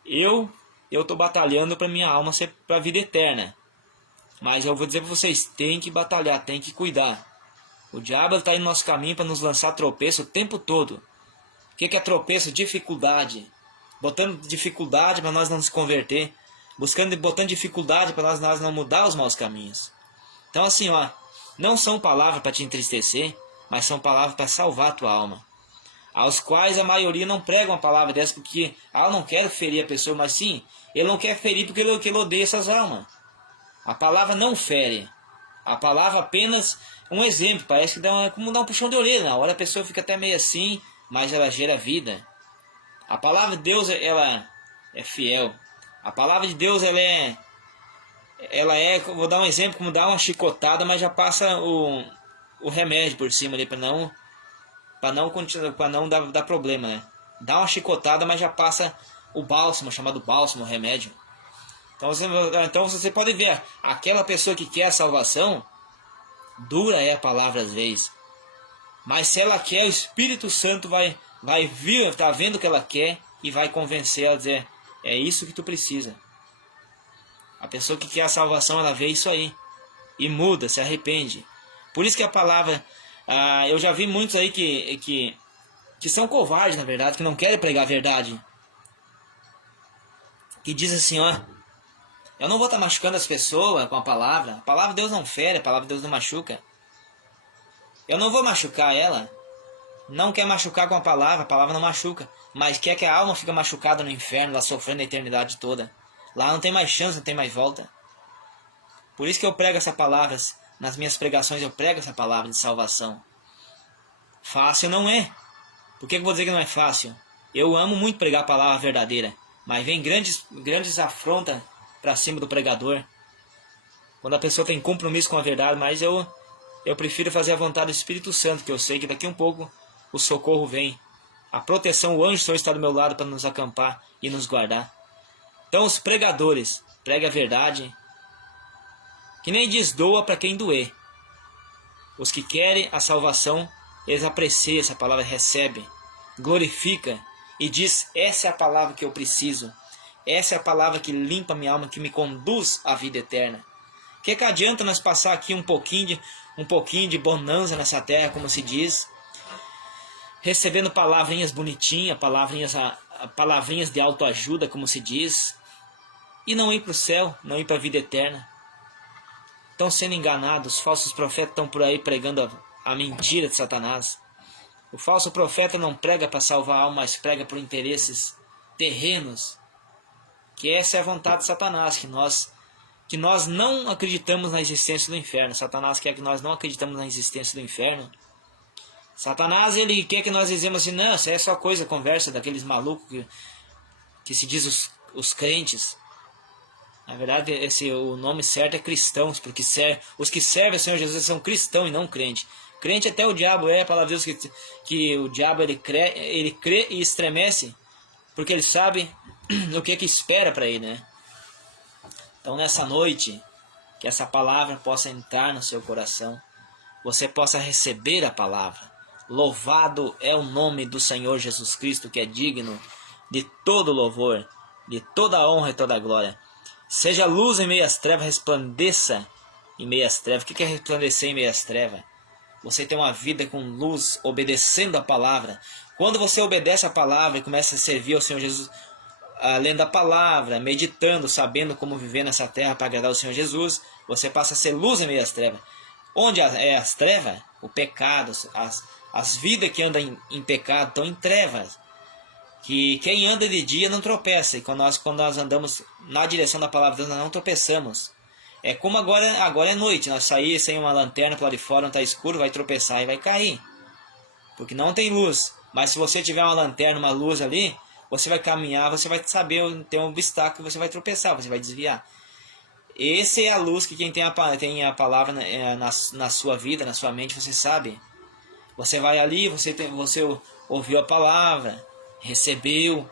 Eu estou batalhando para minha alma ser para a vida eterna. Mas eu vou dizer para vocês, tem que batalhar, tem que cuidar. O diabo está aí no nosso caminho para nos lançar tropeço o tempo todo. O que é tropeço? Dificuldade. Botando dificuldade para nós não nos converter. Botando dificuldade para nós não mudar os maus caminhos. Então assim, não são palavras para te entristecer, mas são palavras para salvar a tua alma. Aos quais a maioria não prega uma palavra dessa porque, eu não quero ferir a pessoa, mas sim, ele não quer ferir porque ele odeia essas almas. A palavra não fere. A palavra apenas um exemplo, parece que como dar um puxão de orelha. Na hora a pessoa fica até meio assim, mas ela gera vida. A palavra de Deus, ela é fiel. A palavra de Deus, vou dar um exemplo, como dar uma chicotada, mas já passa o remédio por cima ali, para não dar problema, né? Dá uma chicotada, mas já passa o bálsamo, chamado bálsamo, o remédio. Então você pode ver, aquela pessoa que quer a salvação, dura é a palavra às vezes. Mas se ela quer, o Espírito Santo vai vir, está vendo o que ela quer e vai convencer ela a dizer, é isso que tu precisa. A pessoa que quer a salvação, ela vê isso aí. E muda, se arrepende. Por isso que a palavra, eu já vi muitos aí que são covardes, na verdade, que não querem pregar a verdade. Que diz assim, eu não vou estar machucando as pessoas com a palavra. A palavra de Deus não fere, a palavra de Deus não machuca. Eu não vou machucar ela. Não quer machucar com a palavra não machuca. Mas quer que a alma fique machucada no inferno, lá sofrendo a eternidade toda. Lá não tem mais chance, não tem mais volta. Por isso que eu prego essa palavra, nas minhas pregações eu prego essa palavra de salvação. Fácil não é. Por que eu vou dizer que não é fácil? Eu amo muito pregar a palavra verdadeira, mas vem grandes afrontas para cima do pregador. Quando a pessoa tem compromisso com a verdade, mas eu prefiro fazer a vontade do Espírito Santo, que eu sei que daqui um pouco o socorro vem. A proteção, o anjo do Senhor está do meu lado para nos acampar e nos guardar. Então os pregadores, prega a verdade, que nem diz doa para quem doer. Os que querem a salvação, eles apreciam essa palavra, recebem, glorifica e diz, essa é a palavra que eu preciso. Essa é a palavra que limpa minha alma, que me conduz à vida eterna. Que adianta nós passar aqui um pouquinho de bonança nessa terra, como se diz, recebendo palavrinhas bonitinhas, palavrinhas de autoajuda, como se diz, e não ir para o céu, não ir para a vida eterna. estão sendo enganados, os falsos profetas estão por aí pregando a mentira de Satanás. O falso profeta não prega para salvar a alma, mas prega por interesses terrenos. Que essa é a vontade de Satanás, que nós não acreditamos na existência do inferno. Satanás quer que nós não acreditamos na existência do inferno. Satanás, ele quer que nós dizemos assim, não, isso é só coisa, conversa daqueles malucos que se diz os crentes. Na verdade, o nome certo é cristãos, porque os que servem ao Senhor Jesus são cristãos e não crentes. Crente até o diabo é, a palavra de Deus que o diabo ele crê e estremece, porque ele sabe o que espera para ele, né? Então nessa noite, que essa palavra possa entrar no seu coração, você possa receber a palavra. Louvado é o nome do Senhor Jesus Cristo, que é digno de todo louvor, de toda honra e toda glória. Seja luz em meio às trevas, resplandeça em meio às trevas. O que é resplandecer em meio às trevas? Você tem uma vida com luz, obedecendo a palavra. Quando você obedece a palavra e começa a servir ao Senhor Jesus, lendo a palavra, meditando, sabendo como viver nessa terra para agradar ao Senhor Jesus, você passa a ser luz em meio às trevas. Onde é as trevas? O pecado, as vidas que andam em pecado estão em trevas. Que quem anda de dia não tropeça. E quando nós andamos na direção da palavra de Deus, nós não tropeçamos. É como agora é noite. Nós saímos sem uma lanterna para lá de fora, não está escuro, vai tropeçar e vai cair. Porque não tem luz. Mas se você tiver uma lanterna, uma luz ali, você vai caminhar, você vai saber, tem um obstáculo, você vai tropeçar, você vai desviar. Essa é a luz que quem tem a palavra na sua vida, na sua mente, você sabe. Você vai ali, você ouviu a palavra, recebeu,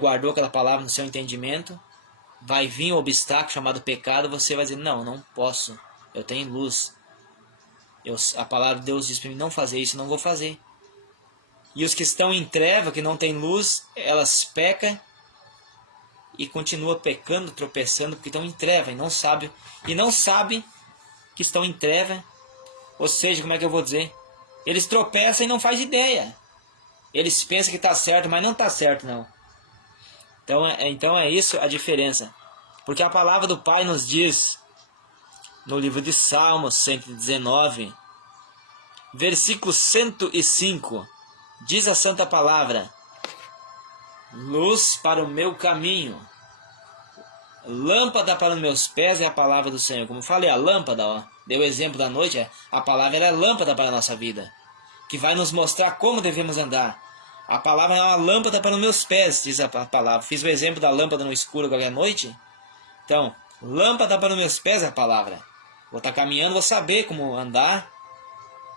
guardou aquela palavra no seu entendimento. Vai vir um obstáculo chamado pecado, você vai dizer, não posso, eu tenho luz. A palavra de Deus diz para mim não fazer isso, eu não vou fazer. E os que estão em treva, que não têm luz, elas pecam e continuam pecando, tropeçando, porque estão em treva e não sabem que estão em treva. Ou seja, como é que eu vou dizer? Eles tropeçam e não fazem ideia. Eles pensam que está certo, mas não está certo não. Então é isso a diferença. Porque a palavra do Pai nos diz, no livro de Salmos 119, versículo 105, diz a santa palavra, luz para o meu caminho, lâmpada para os meus pés é a palavra do Senhor. Como eu falei, a lâmpada, deu o exemplo da noite, a palavra é a lâmpada para a nossa vida, que vai nos mostrar como devemos andar. A palavra é uma lâmpada para os meus pés, diz a palavra. Fiz o exemplo da lâmpada no escuro agora à noite. Então, lâmpada para os meus pés é a palavra. Vou estar caminhando, vou saber como andar,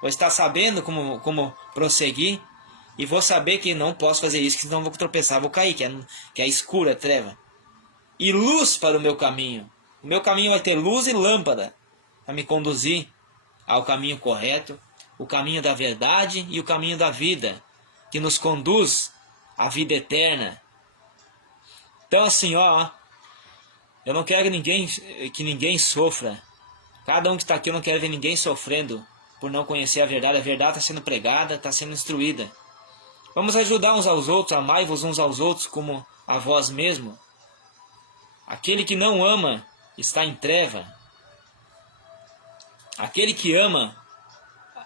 vou estar sabendo como prosseguir, e vou saber que não posso fazer isso, que senão vou tropeçar, vou cair, que é escuro, é treva. E luz para o meu caminho. O meu caminho vai ter luz e lâmpada para me conduzir ao caminho correto, o caminho da verdade e o caminho da vida, que nos conduz à vida eterna. Então assim, eu não quero que ninguém sofra. Cada um que está aqui, eu não quero ver ninguém sofrendo por não conhecer a verdade. A verdade está sendo pregada, está sendo instruída. Vamos ajudar uns aos outros, amai-vos uns aos outros como a vós mesmo. Aquele que não ama está em treva. Aquele que ama,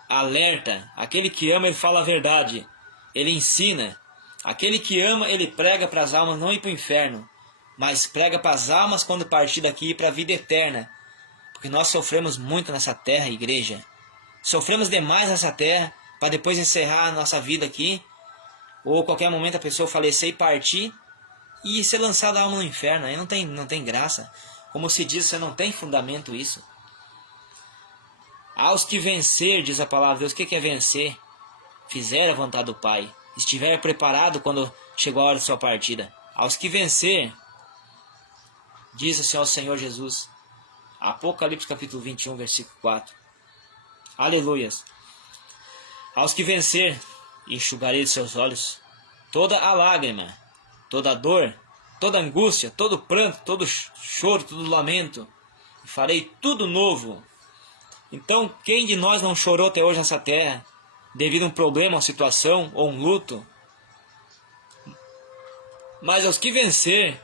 alerta. Aquele que ama, ele fala a verdade. Ele ensina. Aquele que ama, ele prega para as almas não ir para o inferno, mas prega para as almas quando partir daqui para a vida eterna. Porque nós sofremos muito nessa terra, igreja. Sofremos demais nessa terra para depois encerrar a nossa vida aqui. Ou qualquer momento a pessoa falecer e partir e ser lançada a alma no inferno. Aí não tem graça. Como se diz, você não tem fundamento isso. Aos que vencer, diz a palavra de Deus, o que é vencer? Fizer a vontade do Pai. Estiver preparado quando chegou a hora de sua partida. Aos que vencer, diz assim ao Senhor Jesus. Apocalipse capítulo 21, versículo 4. Aleluias. Aos que vencer, enxugarei de seus olhos toda a lágrima, toda a dor, toda a angústia, todo o pranto, todo o choro, todo o lamento. E farei tudo novo. Então, quem de nós não chorou até hoje nessa terra, devido a um problema, uma situação ou um luto? Mas aos que vencer,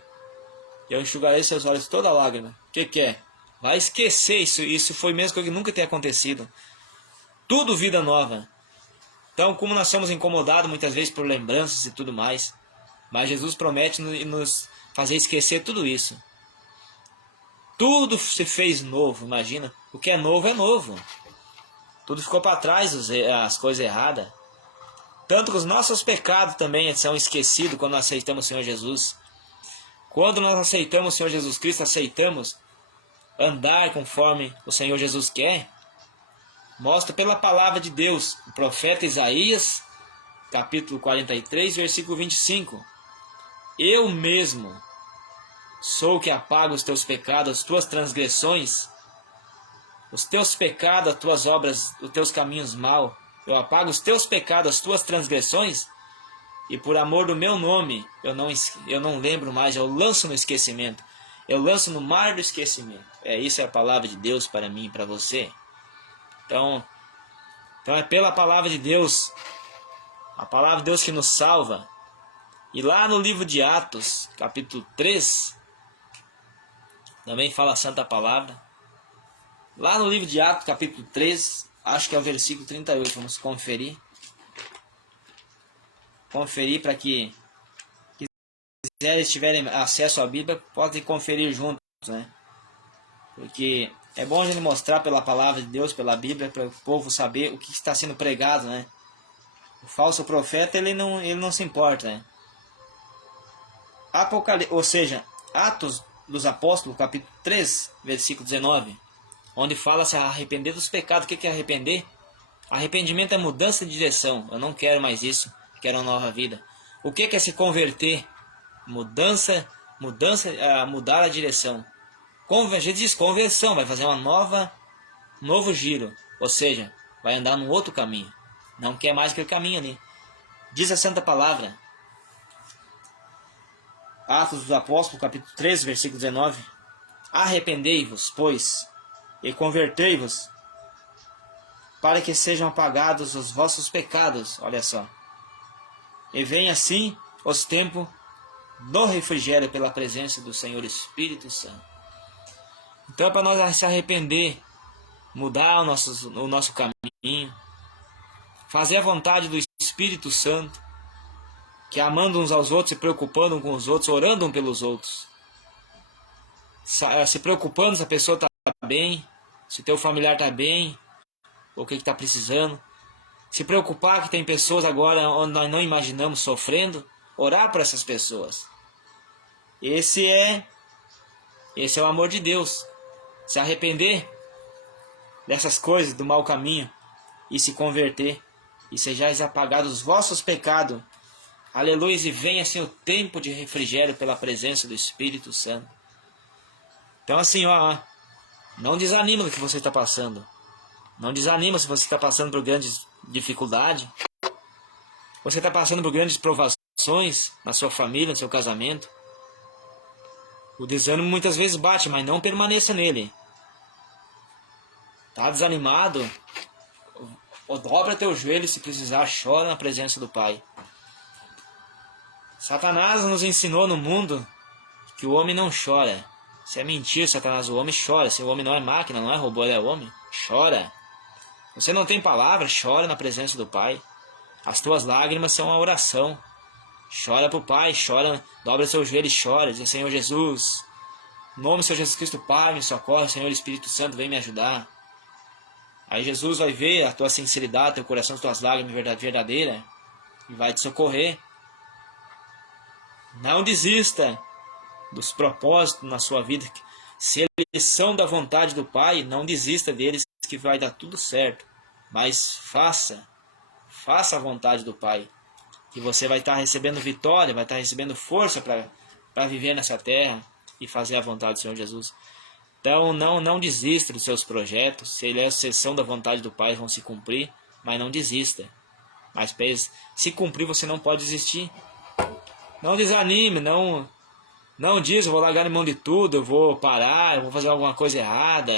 eu enxugarei seus olhos toda a lágrima. O que é? Vai esquecer isso. Isso foi mesmo que nunca tenha acontecido. Tudo vida nova. Então, como nós somos incomodados muitas vezes por lembranças e tudo mais, mas Jesus promete nos fazer esquecer tudo isso. Tudo se fez novo, imagina. O que é novo é novo. Tudo ficou para trás, as coisas erradas. Tanto que os nossos pecados também são esquecidos quando nós aceitamos o Senhor Jesus. Quando nós aceitamos o Senhor Jesus Cristo, aceitamos andar conforme o Senhor Jesus quer, mostra pela palavra de Deus, o profeta Isaías, capítulo 43, versículo 25. Eu mesmo sou o que apaga os teus pecados, as tuas transgressões, os teus pecados, as tuas obras, os teus caminhos mal. Eu apago os teus pecados, as tuas transgressões, e por amor do meu nome, eu não lembro mais, eu lanço no esquecimento. Eu lanço no mar do esquecimento. Isso é a palavra de Deus para mim e para você. Então é pela palavra de Deus, a palavra de Deus que nos salva. E lá no livro de Atos, capítulo 3, também fala a santa palavra. Lá no livro de Atos, capítulo 3, acho que é o versículo 38, vamos conferir. Conferir para que quiserem, tiverem acesso à Bíblia, podem conferir juntos, né? Porque é bom a gente mostrar pela palavra de Deus, pela Bíblia, para o povo saber o que está sendo pregado, né? O falso profeta, ele não se importa, né? Ou seja, Atos dos Apóstolos, capítulo 3, versículo 19, onde fala-se a arrepender dos pecados. O que é arrepender? Arrependimento é mudança de direção. Eu não quero mais isso, quero uma nova vida. O que é se converter? Mudar a direção. A gente diz conversão, vai fazer novo giro. Ou seja, vai andar num outro caminho. Não quer mais aquele caminho ali. Diz a santa palavra. Atos dos Apóstolos, capítulo 13, versículo 19. Arrependei-vos, pois, e convertei-vos, para que sejam apagados os vossos pecados. Olha só. E vem assim os tempos do refrigério pela presença do Senhor Espírito Santo. Então é para nós se arrepender, mudar o nosso caminho, fazer a vontade do Espírito Santo, que amando uns aos outros, se preocupando com os outros, orando um pelos outros, se preocupando se a pessoa está bem, se o teu familiar está bem, ou o que está precisando, se preocupar que tem pessoas agora onde nós não imaginamos sofrendo, orar por essas pessoas. Esse é o amor de Deus. Se arrepender dessas coisas, do mau caminho, e se converter, e sejais apagados os vossos pecados. Aleluia, e venha assim o tempo de refrigério pela presença do Espírito Santo. Então assim, não desanima do que você está passando. Não desanima se você está passando por grandes dificuldades. Você está passando por grandes provações na sua família, no seu casamento. O desânimo muitas vezes bate, mas não permaneça nele. Está desanimado? Dobra teu joelho, se precisar, chora na presença do Pai. Satanás nos ensinou no mundo que o homem não chora. Isso é mentira, Satanás. O homem chora. Se o homem não é máquina, não é robô, ele é homem. Chora. Você não tem palavra, chora na presença do Pai. As tuas lágrimas são a oração. Chora pro Pai, chora, dobra seu joelho e chora. Diz: Senhor Jesus, em nome do Senhor Jesus Cristo, Pai, me socorre. Senhor Espírito Santo, vem me ajudar. Aí Jesus vai ver a tua sinceridade, teu coração, as tuas lágrimas verdadeiras, e vai te socorrer. Não desista dos propósitos na sua vida. Se eles são da vontade do Pai, não desista deles, que vai dar tudo certo. Mas faça a vontade do Pai, que você vai estar recebendo vitória, vai estar recebendo força para viver nessa terra e fazer a vontade do Senhor Jesus. Então não desista dos seus projetos. Se ele é a exceção da vontade do Pai, vão se cumprir, mas não desista. Mas para eles se cumprir, você não pode desistir. Não desanime, não diz: eu vou largar em mão de tudo, eu vou parar, eu vou fazer alguma coisa errada,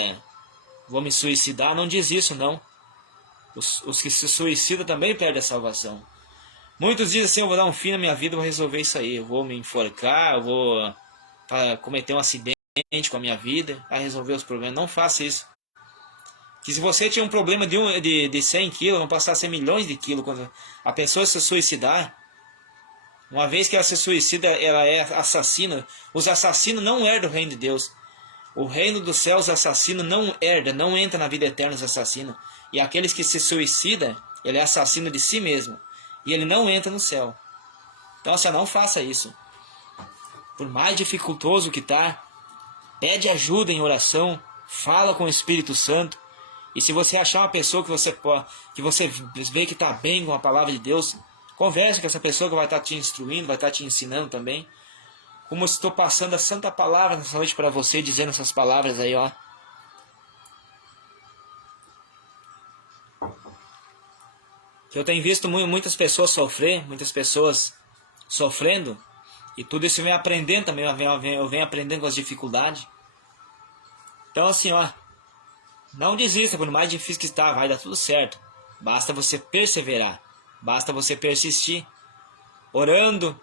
vou me suicidar. Não diz isso, não. Os que se suicidam também perdem a salvação. Muitos dizem assim: eu vou dar um fim na minha vida, eu vou resolver isso aí, eu vou me enforcar, eu vou cometer um acidente com a minha vida, vai resolver os problemas. Não faça isso. Que se você tinha um problema de 100 quilos, vão passar a ser milhões de quilos quando a pessoa se suicidar. Uma vez que ela se suicida, ela é assassina. Os assassinos não herdam o reino de Deus. O reino dos céus, os assassinos não herda, não entra na vida eterna os assassinos. E aqueles que se suicidam, ele é assassino de si mesmo. E ele não entra no céu. Então você não faça isso. Por mais dificultoso que tá, pede ajuda em oração, fala com o Espírito Santo. E se você achar uma pessoa que você vê que está bem com a palavra de Deus, converse com essa pessoa que vai estar te instruindo, vai estar te ensinando também. Como eu estou passando a santa palavra nessa noite para você, dizendo essas palavras aí, ó. Eu tenho visto muitas pessoas sofrer, muitas pessoas sofrendo, e tudo isso eu venho aprendendo também, eu venho aprendendo com as dificuldades. Então assim, ó, não desista, por mais difícil que está, vai dar tudo certo. Basta você perseverar, basta você persistir, orando,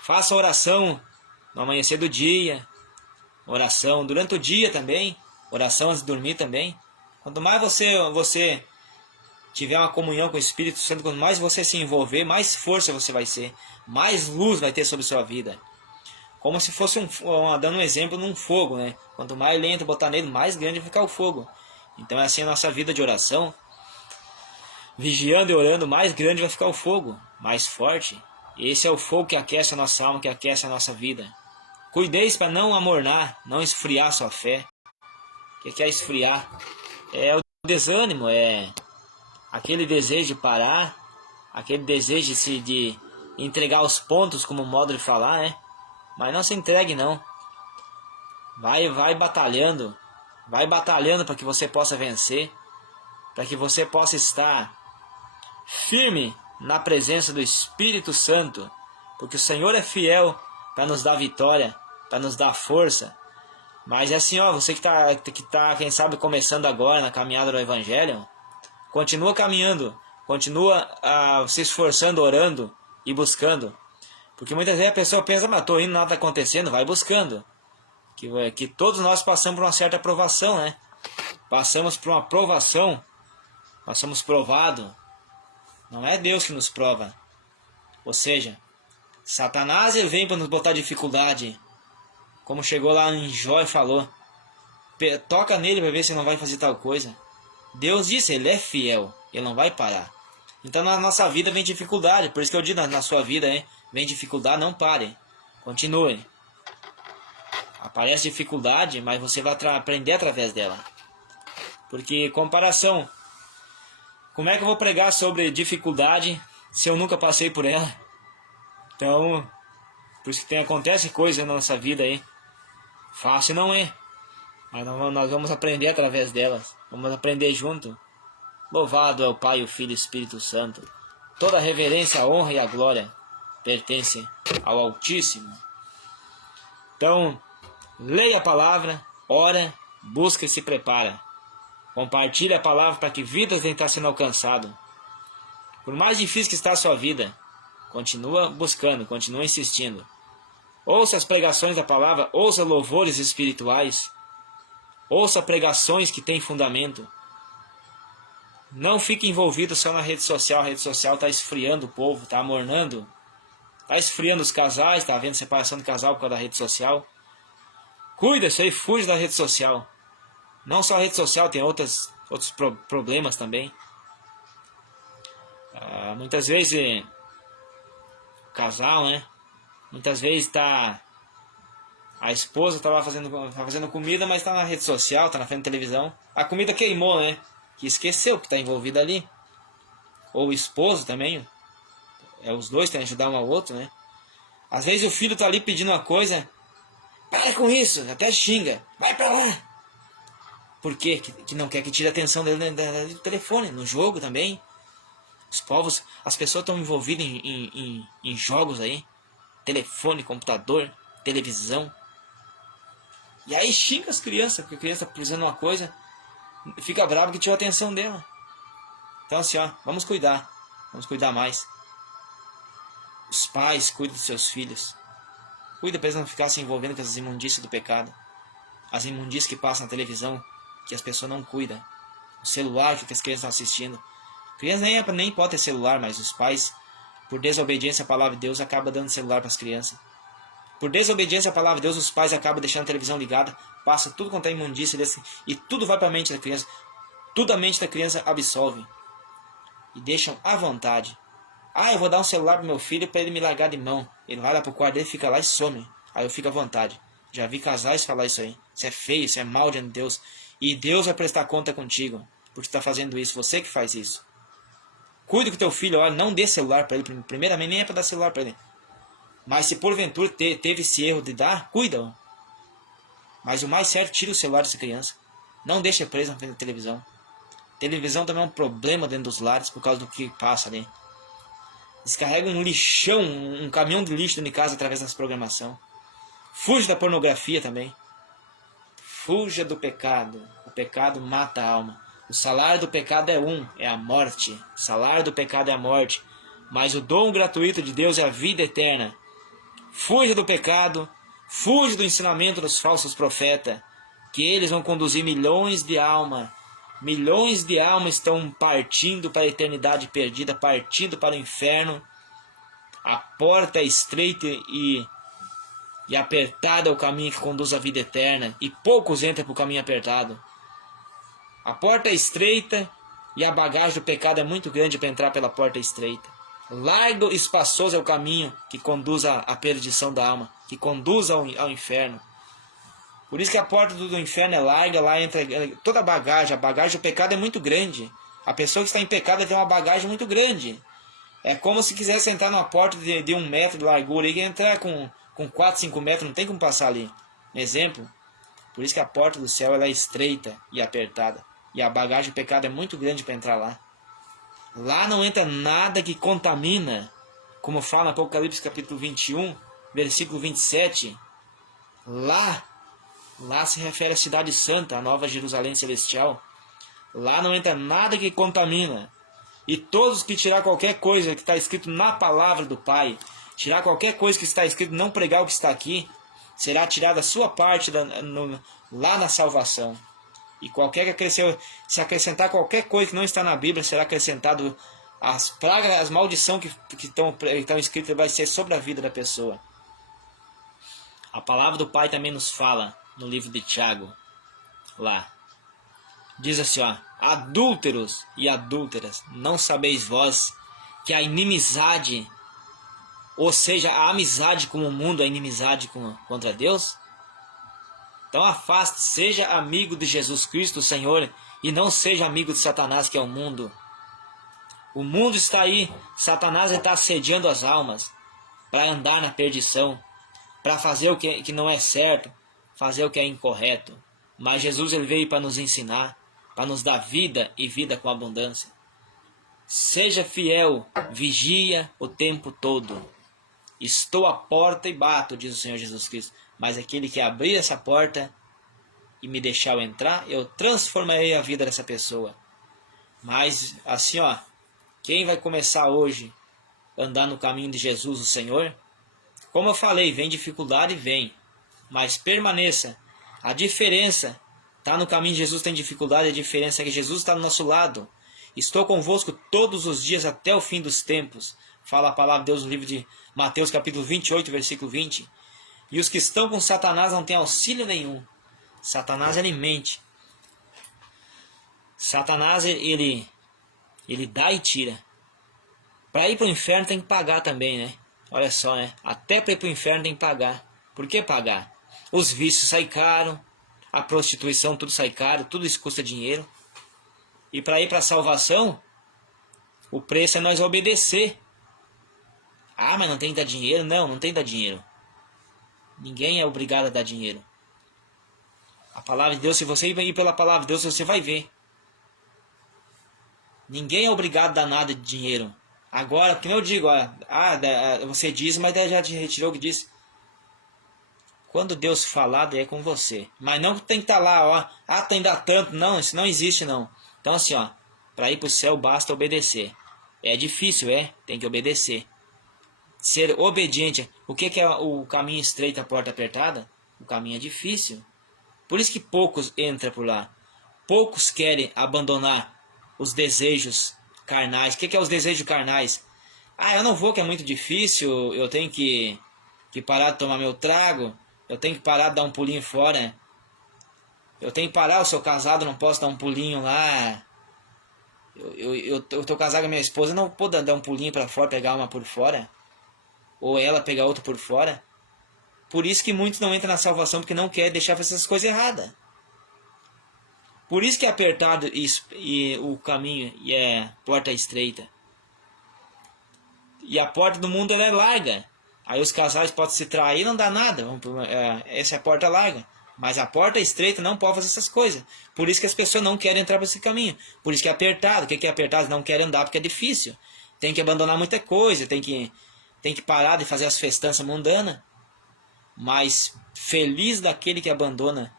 faça oração no amanhecer do dia, oração durante o dia também, oração antes de dormir também. Quanto mais você tiver uma comunhão com o Espírito Santo, quanto mais você se envolver, mais força você vai ser, mais luz vai ter sobre a sua vida. Como se fosse dando um exemplo num fogo, né? Quanto mais lento botar nele, mais grande vai ficar o fogo. Então é assim a nossa vida de oração. Vigiando e orando, mais grande vai ficar o fogo, mais forte. Esse é o fogo que aquece a nossa alma, que aquece a nossa vida. Cuideis para não amornar, não esfriar a sua fé. O que é esfriar? É o desânimo, é aquele desejo de parar, aquele desejo de entregar os pontos como modo de falar, né? Mas não se entregue não. Vai batalhando para que você possa vencer, para que você possa estar firme na presença do Espírito Santo, porque o Senhor é fiel para nos dar vitória, para nos dar força. Mas é assim, ó, você que tá, quem sabe, começando agora na caminhada do Evangelho, continua caminhando, continua se esforçando, orando e buscando. Porque muitas vezes a pessoa pensa, mas estou indo, nada está acontecendo, vai buscando. Que todos nós passamos por uma certa aprovação, né? Passamos por uma provação, passamos provado. Não é Deus que nos prova. Ou seja, Satanás ele vem para nos botar dificuldade. Como chegou lá em Jó e falou, toca nele para ver se não vai fazer tal coisa. Deus disse, ele é fiel, ele não vai parar. Então na nossa vida vem dificuldade, por isso que eu digo na sua vida, hein? Vem dificuldade, não pare, continue. Aparece dificuldade, mas você vai aprender através dela. Porque comparação, como é que eu vou pregar sobre dificuldade se eu nunca passei por ela? Então, por isso que acontece coisa na nossa vida aí. Fácil não é, mas nós vamos aprender através delas. Vamos aprender junto. Louvado é o Pai, o Filho e o Espírito Santo. Toda a reverência, a honra e a glória pertence ao Altíssimo. Então, leia a palavra, ora, busca e se prepara. Compartilhe a palavra para que vidas tenham estar sendo alcançadas. Por mais difícil que está a sua vida, continua buscando, continua insistindo. Ouça as pregações da palavra, ouça louvores espirituais. Ouça pregações que têm fundamento. Não fique envolvido só na rede social. A rede social está esfriando o povo, está amornando. Está esfriando os casais, está havendo separação de casal por causa da rede social. Cuida-se aí, fuja da rede social. Não só a rede social, tem outros problemas também. Muitas vezes, casal, né? Muitas vezes a esposa está lá fazendo comida, mas está na rede social, está na frente da televisão. A comida queimou, né? Que esqueceu que está envolvido ali. Ou o esposo também. Os dois têm que ajudar um ao outro, né? Às vezes o filho está ali pedindo uma coisa. Para com isso, até xinga. Vai para lá. Por quê? Que não quer que tire a atenção dele do telefone, no jogo também. As pessoas estão envolvidas em jogos aí. Telefone, computador, televisão. E aí xinga as crianças, porque a criança está precisando de uma coisa, fica bravo que tirou a atenção dela. Então assim, ó, vamos cuidar mais. Os pais cuidam dos seus filhos. Cuida para eles não ficarem se envolvendo com essas imundícias do pecado. as imundícias que passam na televisão, que as pessoas não cuidam, o celular que as crianças estão assistindo. Criança nem pode ter celular, mas os pais, por desobediência à palavra de Deus, acabam dando celular para as crianças. Por desobediência à palavra de Deus, os pais acabam deixando a televisão ligada, passa tudo quanto é imundícia e tudo vai para a mente da criança. Tudo a mente da criança absolve. E deixam à vontade. Eu vou dar um celular pro meu filho para ele me largar de mão. Ele vai lá pro quarto dele, fica lá e some. Aí eu fico à vontade. Já vi casais falar isso aí. Isso é feio, isso é mal diante de Deus. E Deus vai prestar conta contigo por estar fazendo isso. Você que faz isso. Cuide com teu filho, olha, não dê celular para ele. Primeiramente, nem é para dar celular para ele. Mas se porventura teve esse erro de dar, cuida. Mas o mais certo, tira o celular dessa criança. Não deixe preso na frente da televisão. Televisão também é um problema dentro dos lares por causa do que passa ali. Descarrega um lixão, um caminhão de lixo dentro de casa através dessa programação. Fuja da pornografia também. Fuja do pecado. O pecado mata a alma. O salário do pecado é a morte. O salário do pecado é a morte. Mas o dom gratuito de Deus é a vida eterna. Fuja do pecado. Fuja do ensinamento dos falsos profetas. Que eles vão conduzir milhões de almas. Milhões de almas estão partindo para a eternidade perdida, partindo para o inferno. A porta é estreita e apertada é o caminho que conduz à vida eterna, e poucos entram para o caminho apertado. A porta é estreita e a bagagem do pecado é muito grande para entrar pela porta estreita. Largo e espaçoso é o caminho que conduz à perdição da alma, que conduz ao inferno. Por isso que a porta do inferno é larga, lá entra toda a bagagem do pecado é muito grande. A pessoa que está em pecado tem uma bagagem muito grande. É como se quisesse entrar numa porta de 1 metro de largura e entrar com 4, 5 metros, não tem como passar ali. Exemplo. Por isso que a porta do céu ela é estreita e apertada. E a bagagem do pecado é muito grande para entrar lá. Lá não entra nada que contamina. Como fala no Apocalipse capítulo 21, versículo 27. Lá se refere à cidade santa, a nova Jerusalém celestial. Lá não entra nada que contamina. E todos que tirar qualquer coisa que está escrito na palavra do Pai, tirar qualquer coisa que está escrito, não pregar o que está aqui, será tirada a sua parte lá na salvação. E se acrescentar qualquer coisa que não está na Bíblia, será acrescentado as pragas, as maldições que estão escritas, vai ser sobre a vida da pessoa. A palavra do Pai também nos fala no livro de Tiago, lá. Diz assim, adúlteros e adúlteras, não sabeis vós que a inimizade, ou seja, a amizade com o mundo, a inimizade contra Deus? Então afaste, seja amigo de Jesus Cristo, o Senhor, e não seja amigo de Satanás, que é o mundo. O mundo está aí, Satanás está assediando as almas, para andar na perdição, para fazer o que não é certo, fazer o que é incorreto. Mas Jesus ele veio para nos ensinar, para nos dar vida e vida com abundância. Seja fiel, vigia o tempo todo. Estou à porta e bato, diz o Senhor Jesus Cristo. Mas aquele que abrir essa porta e me deixar eu entrar, eu transformarei a vida dessa pessoa. Mas assim, quem vai começar hoje a andar no caminho de Jesus, o Senhor? Como eu falei, vem dificuldade, vem. Mas permaneça. A diferença está no caminho de Jesus, tem dificuldade, a diferença é que Jesus está do nosso lado. Estou convosco todos os dias até o fim dos tempos. Fala a palavra de Deus no livro de Mateus capítulo 28, versículo 20. E os que estão com Satanás não têm auxílio nenhum. Satanás ele mente. Satanás ele dá e tira. Para ir para o inferno tem que pagar também, né? Olha só, né? Até para ir para o inferno tem que pagar. Por que pagar? Os vícios saem caro, a prostituição tudo sai caro, tudo isso custa dinheiro. E para ir para a salvação, o preço é nós obedecer. Mas não tem que dar dinheiro? Não tem que dar dinheiro. Ninguém é obrigado a dar dinheiro. A palavra de Deus, se você ir pela palavra de Deus, você vai ver. Ninguém é obrigado a dar nada de dinheiro. Agora, como eu digo, você diz, mas já te retirou o que disse. Quando Deus falar, daí é com você. Mas não tem que estar lá, tem que dar tanto. Não, isso não existe, não. Então assim, para ir para o céu basta obedecer. É difícil, tem que obedecer. Ser obediente. O que é o caminho estreito, a porta apertada? O caminho é difícil. Por isso que poucos entram por lá. Poucos querem abandonar os desejos carnais. O que é os desejos carnais? Ah, eu não vou, que é muito difícil, eu tenho que parar de tomar meu trago, eu tenho que parar de dar um pulinho fora, eu tenho que parar, eu sou casado, não posso dar um pulinho lá, eu tô casado com a minha esposa, não vou dar um pulinho para fora, pegar uma por fora, ou ela pegar outra por fora. Por isso que muitos não entram na salvação, porque não querem deixar fazer essas coisas erradas. Por isso que é apertado e o caminho e é porta estreita. E a porta do mundo ela é larga. Aí os casais podem se trair, não dá nada. Essa é a porta larga. Mas a porta estreita não pode fazer essas coisas. Por isso que as pessoas não querem entrar por esse caminho. Por isso que é apertado. O que é apertado? Não querem andar porque é difícil. Tem que abandonar muita coisa. Tem que parar de fazer as festanças mundanas. Mas feliz daquele que abandona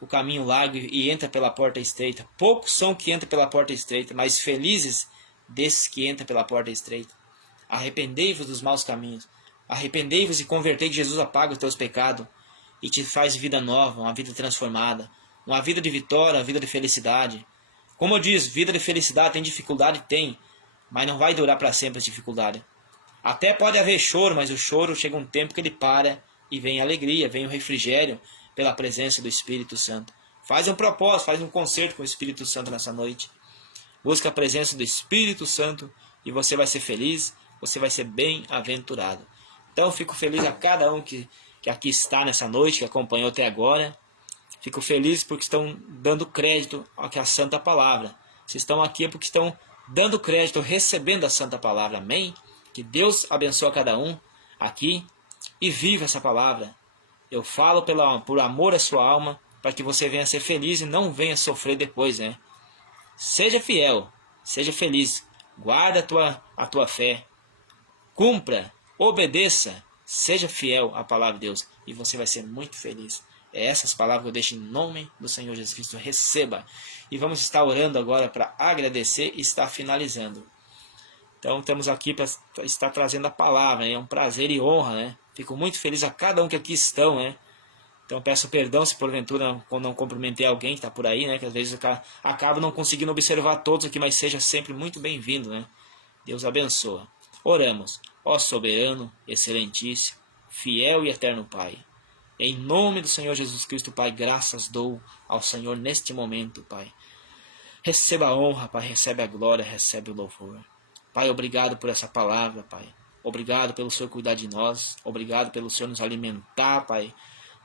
o caminho largo e entra pela porta estreita. Poucos são que entram pela porta estreita, mas felizes desses que entram pela porta estreita. Arrependei-vos dos maus caminhos. Arrependei-vos e convertei, que Jesus apaga os teus pecados e te faz vida nova, uma vida transformada, uma vida de vitória, uma vida de felicidade. Como eu disse, vida de felicidade tem dificuldade? Tem, mas não vai durar para sempre a dificuldade. Até pode haver choro, mas o choro chega um tempo que ele para e vem a alegria, vem o refrigério pela presença do Espírito Santo. Faz um propósito, faz um concerto com o Espírito Santo nessa noite. Busca a presença do Espírito Santo e você vai ser feliz, você vai ser bem-aventurado. Então eu fico feliz a cada um que aqui está nessa noite, que acompanhou até agora. Fico feliz porque estão dando crédito à Santa Palavra. Se estão aqui é porque estão dando crédito, recebendo a Santa Palavra. Amém? Que Deus abençoe a cada um aqui e viva essa palavra. Eu falo por amor à sua alma, para que você venha ser feliz e não venha sofrer depois, né? Seja fiel, seja feliz, guarda a tua fé, cumpra, obedeça, seja fiel à palavra de Deus e você vai ser muito feliz. É essas palavras que eu deixo em nome do Senhor Jesus Cristo. Receba. E vamos estar orando agora para agradecer e estar finalizando. Então estamos aqui para estar trazendo a palavra, né? É um prazer e honra, né? Fico muito feliz a cada um que aqui estão, né? Então peço perdão se porventura não cumprimentei alguém que está por aí, né? Que às vezes acabo não conseguindo observar todos aqui, mas seja sempre muito bem-vindo, né? Deus abençoa. Oramos. Ó soberano, excelentíssimo, fiel e eterno Pai. Em nome do Senhor Jesus Cristo, Pai, graças dou ao Senhor neste momento, Pai. Receba a honra, Pai, recebe a glória, recebe o louvor. Pai, obrigado por essa palavra, Pai. Obrigado pelo Senhor cuidar de nós. Obrigado pelo Senhor nos alimentar, Pai.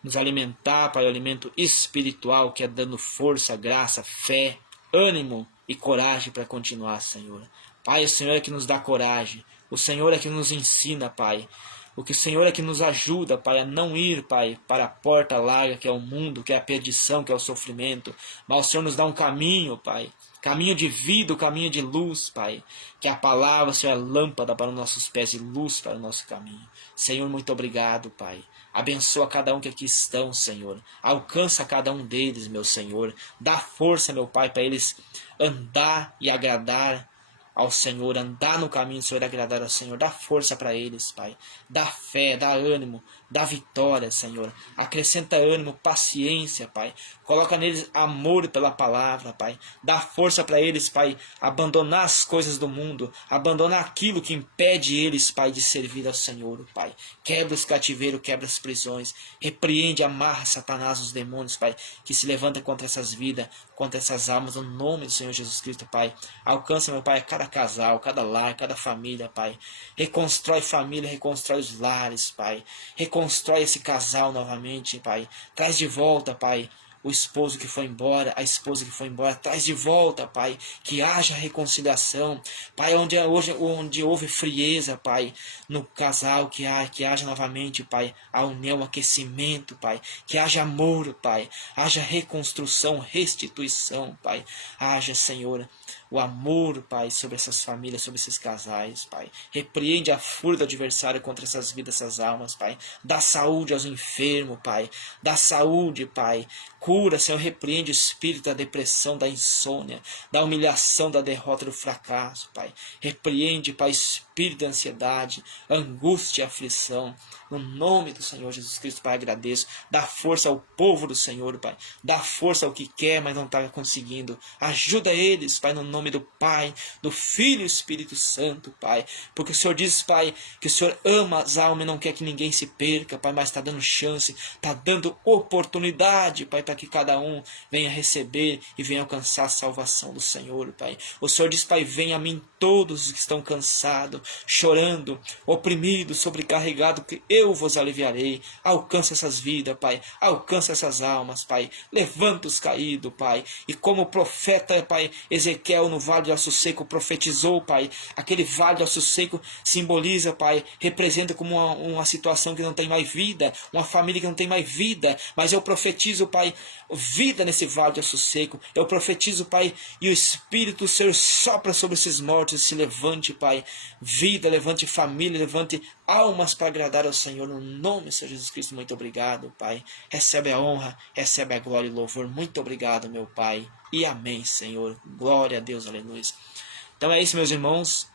Nos alimentar, Pai, o alimento espiritual que é dando força, graça, fé, ânimo e coragem para continuar, Senhor. Pai, o Senhor é que nos dá coragem. O Senhor é que nos ensina, Pai. O que o Senhor é que nos ajuda, Pai, a não ir, Pai, para a porta larga que é o mundo, que é a perdição, que é o sofrimento. Mas o Senhor nos dá um caminho, Pai. Caminho de vida, caminho de luz, Pai. Que a palavra, Senhor, é lâmpada para os nossos pés e luz para o nosso caminho. Senhor, muito obrigado, Pai. Abençoa cada um que aqui estão, Senhor. Alcança cada um deles, meu Senhor. Dá força, meu Pai, para eles andar e agradar ao Senhor, andar no caminho do Senhor, agradar ao Senhor. Dá força para eles, Pai. Dá fé, dá ânimo, dá vitória, Senhor. Acrescenta ânimo, paciência, Pai. Coloca neles amor pela palavra, Pai. Dá força para eles, Pai, abandonar as coisas do mundo, abandonar aquilo que impede eles, Pai, de servir ao Senhor, Pai. Quebra os cativeiros, quebra as prisões. Repreende, amarra Satanás, os demônios, Pai, que se levanta contra essas vidas, contra essas almas, no nome do Senhor Jesus Cristo, Pai. Alcança, meu Pai, cada casal, cada lar, cada família, Pai. Reconstrói família, reconstrói os lares, Pai. Reconstrói esse casal novamente, Pai. Traz de volta, Pai, o esposo que foi embora, a esposa que foi embora, traz de volta, Pai, que haja reconciliação, Pai, onde houve frieza, Pai, no casal, que haja novamente, Pai, a união, o aquecimento, Pai, que haja amor, Pai, haja reconstrução, restituição, Pai, haja, Senhor, o amor, Pai, sobre essas famílias, sobre esses casais, Pai. Repreende a fúria do adversário contra essas vidas, essas almas, Pai. Dá saúde aos enfermos, Pai. Dá saúde, Pai. Cura, Senhor, repreende o espírito da depressão, da insônia, da humilhação, da derrota, do fracasso, Pai. Repreende, Pai, espírito de ansiedade, angústia e aflição. No nome do Senhor Jesus Cristo, Pai, agradeço. Dá força ao povo do Senhor, Pai. Dá força ao que quer, mas não está conseguindo. Ajuda eles, Pai, no nome do Pai, do Filho e do Espírito Santo, Pai. Porque o Senhor diz, Pai, que o Senhor ama as almas e não quer que ninguém se perca, Pai, mas está dando chance, está dando oportunidade, Pai, para que cada um venha receber e venha alcançar a salvação do Senhor, Pai. O Senhor diz, Pai, venha a mim todos que estão cansados, chorando, oprimidos, sobrecarregados, que eu vos aliviarei. Alcance essas vidas, Pai. Alcance essas almas, Pai. Levanta os caídos, Pai. E como o profeta, Pai, Ezequiel no Vale de Aço Seco profetizou, Pai, aquele Vale de Aço Seco simboliza, Pai, representa como uma situação que não tem mais vida, uma família que não tem mais vida, mas eu profetizo, Pai, vida nesse Vale de Aço Seco. Eu profetizo, Pai, e o Espírito do Senhor sopra sobre esses mortos e se levante, Pai, vida, levante família, levante almas para agradar ao Senhor, no nome de Jesus Cristo. Muito obrigado, Pai. Recebe a honra, recebe a glória e louvor. Muito obrigado, meu Pai. E amém, Senhor. Glória a Deus, aleluia. Então é isso, meus irmãos.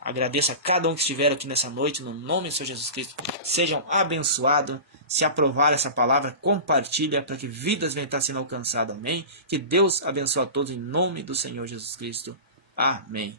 Agradeço a cada um que estiver aqui nessa noite, no nome do Senhor Jesus Cristo. Sejam abençoados. Se aprovar essa palavra, compartilha para que vidas venham estar sendo alcançadas. Amém? Que Deus abençoe a todos em nome do Senhor Jesus Cristo. Amém.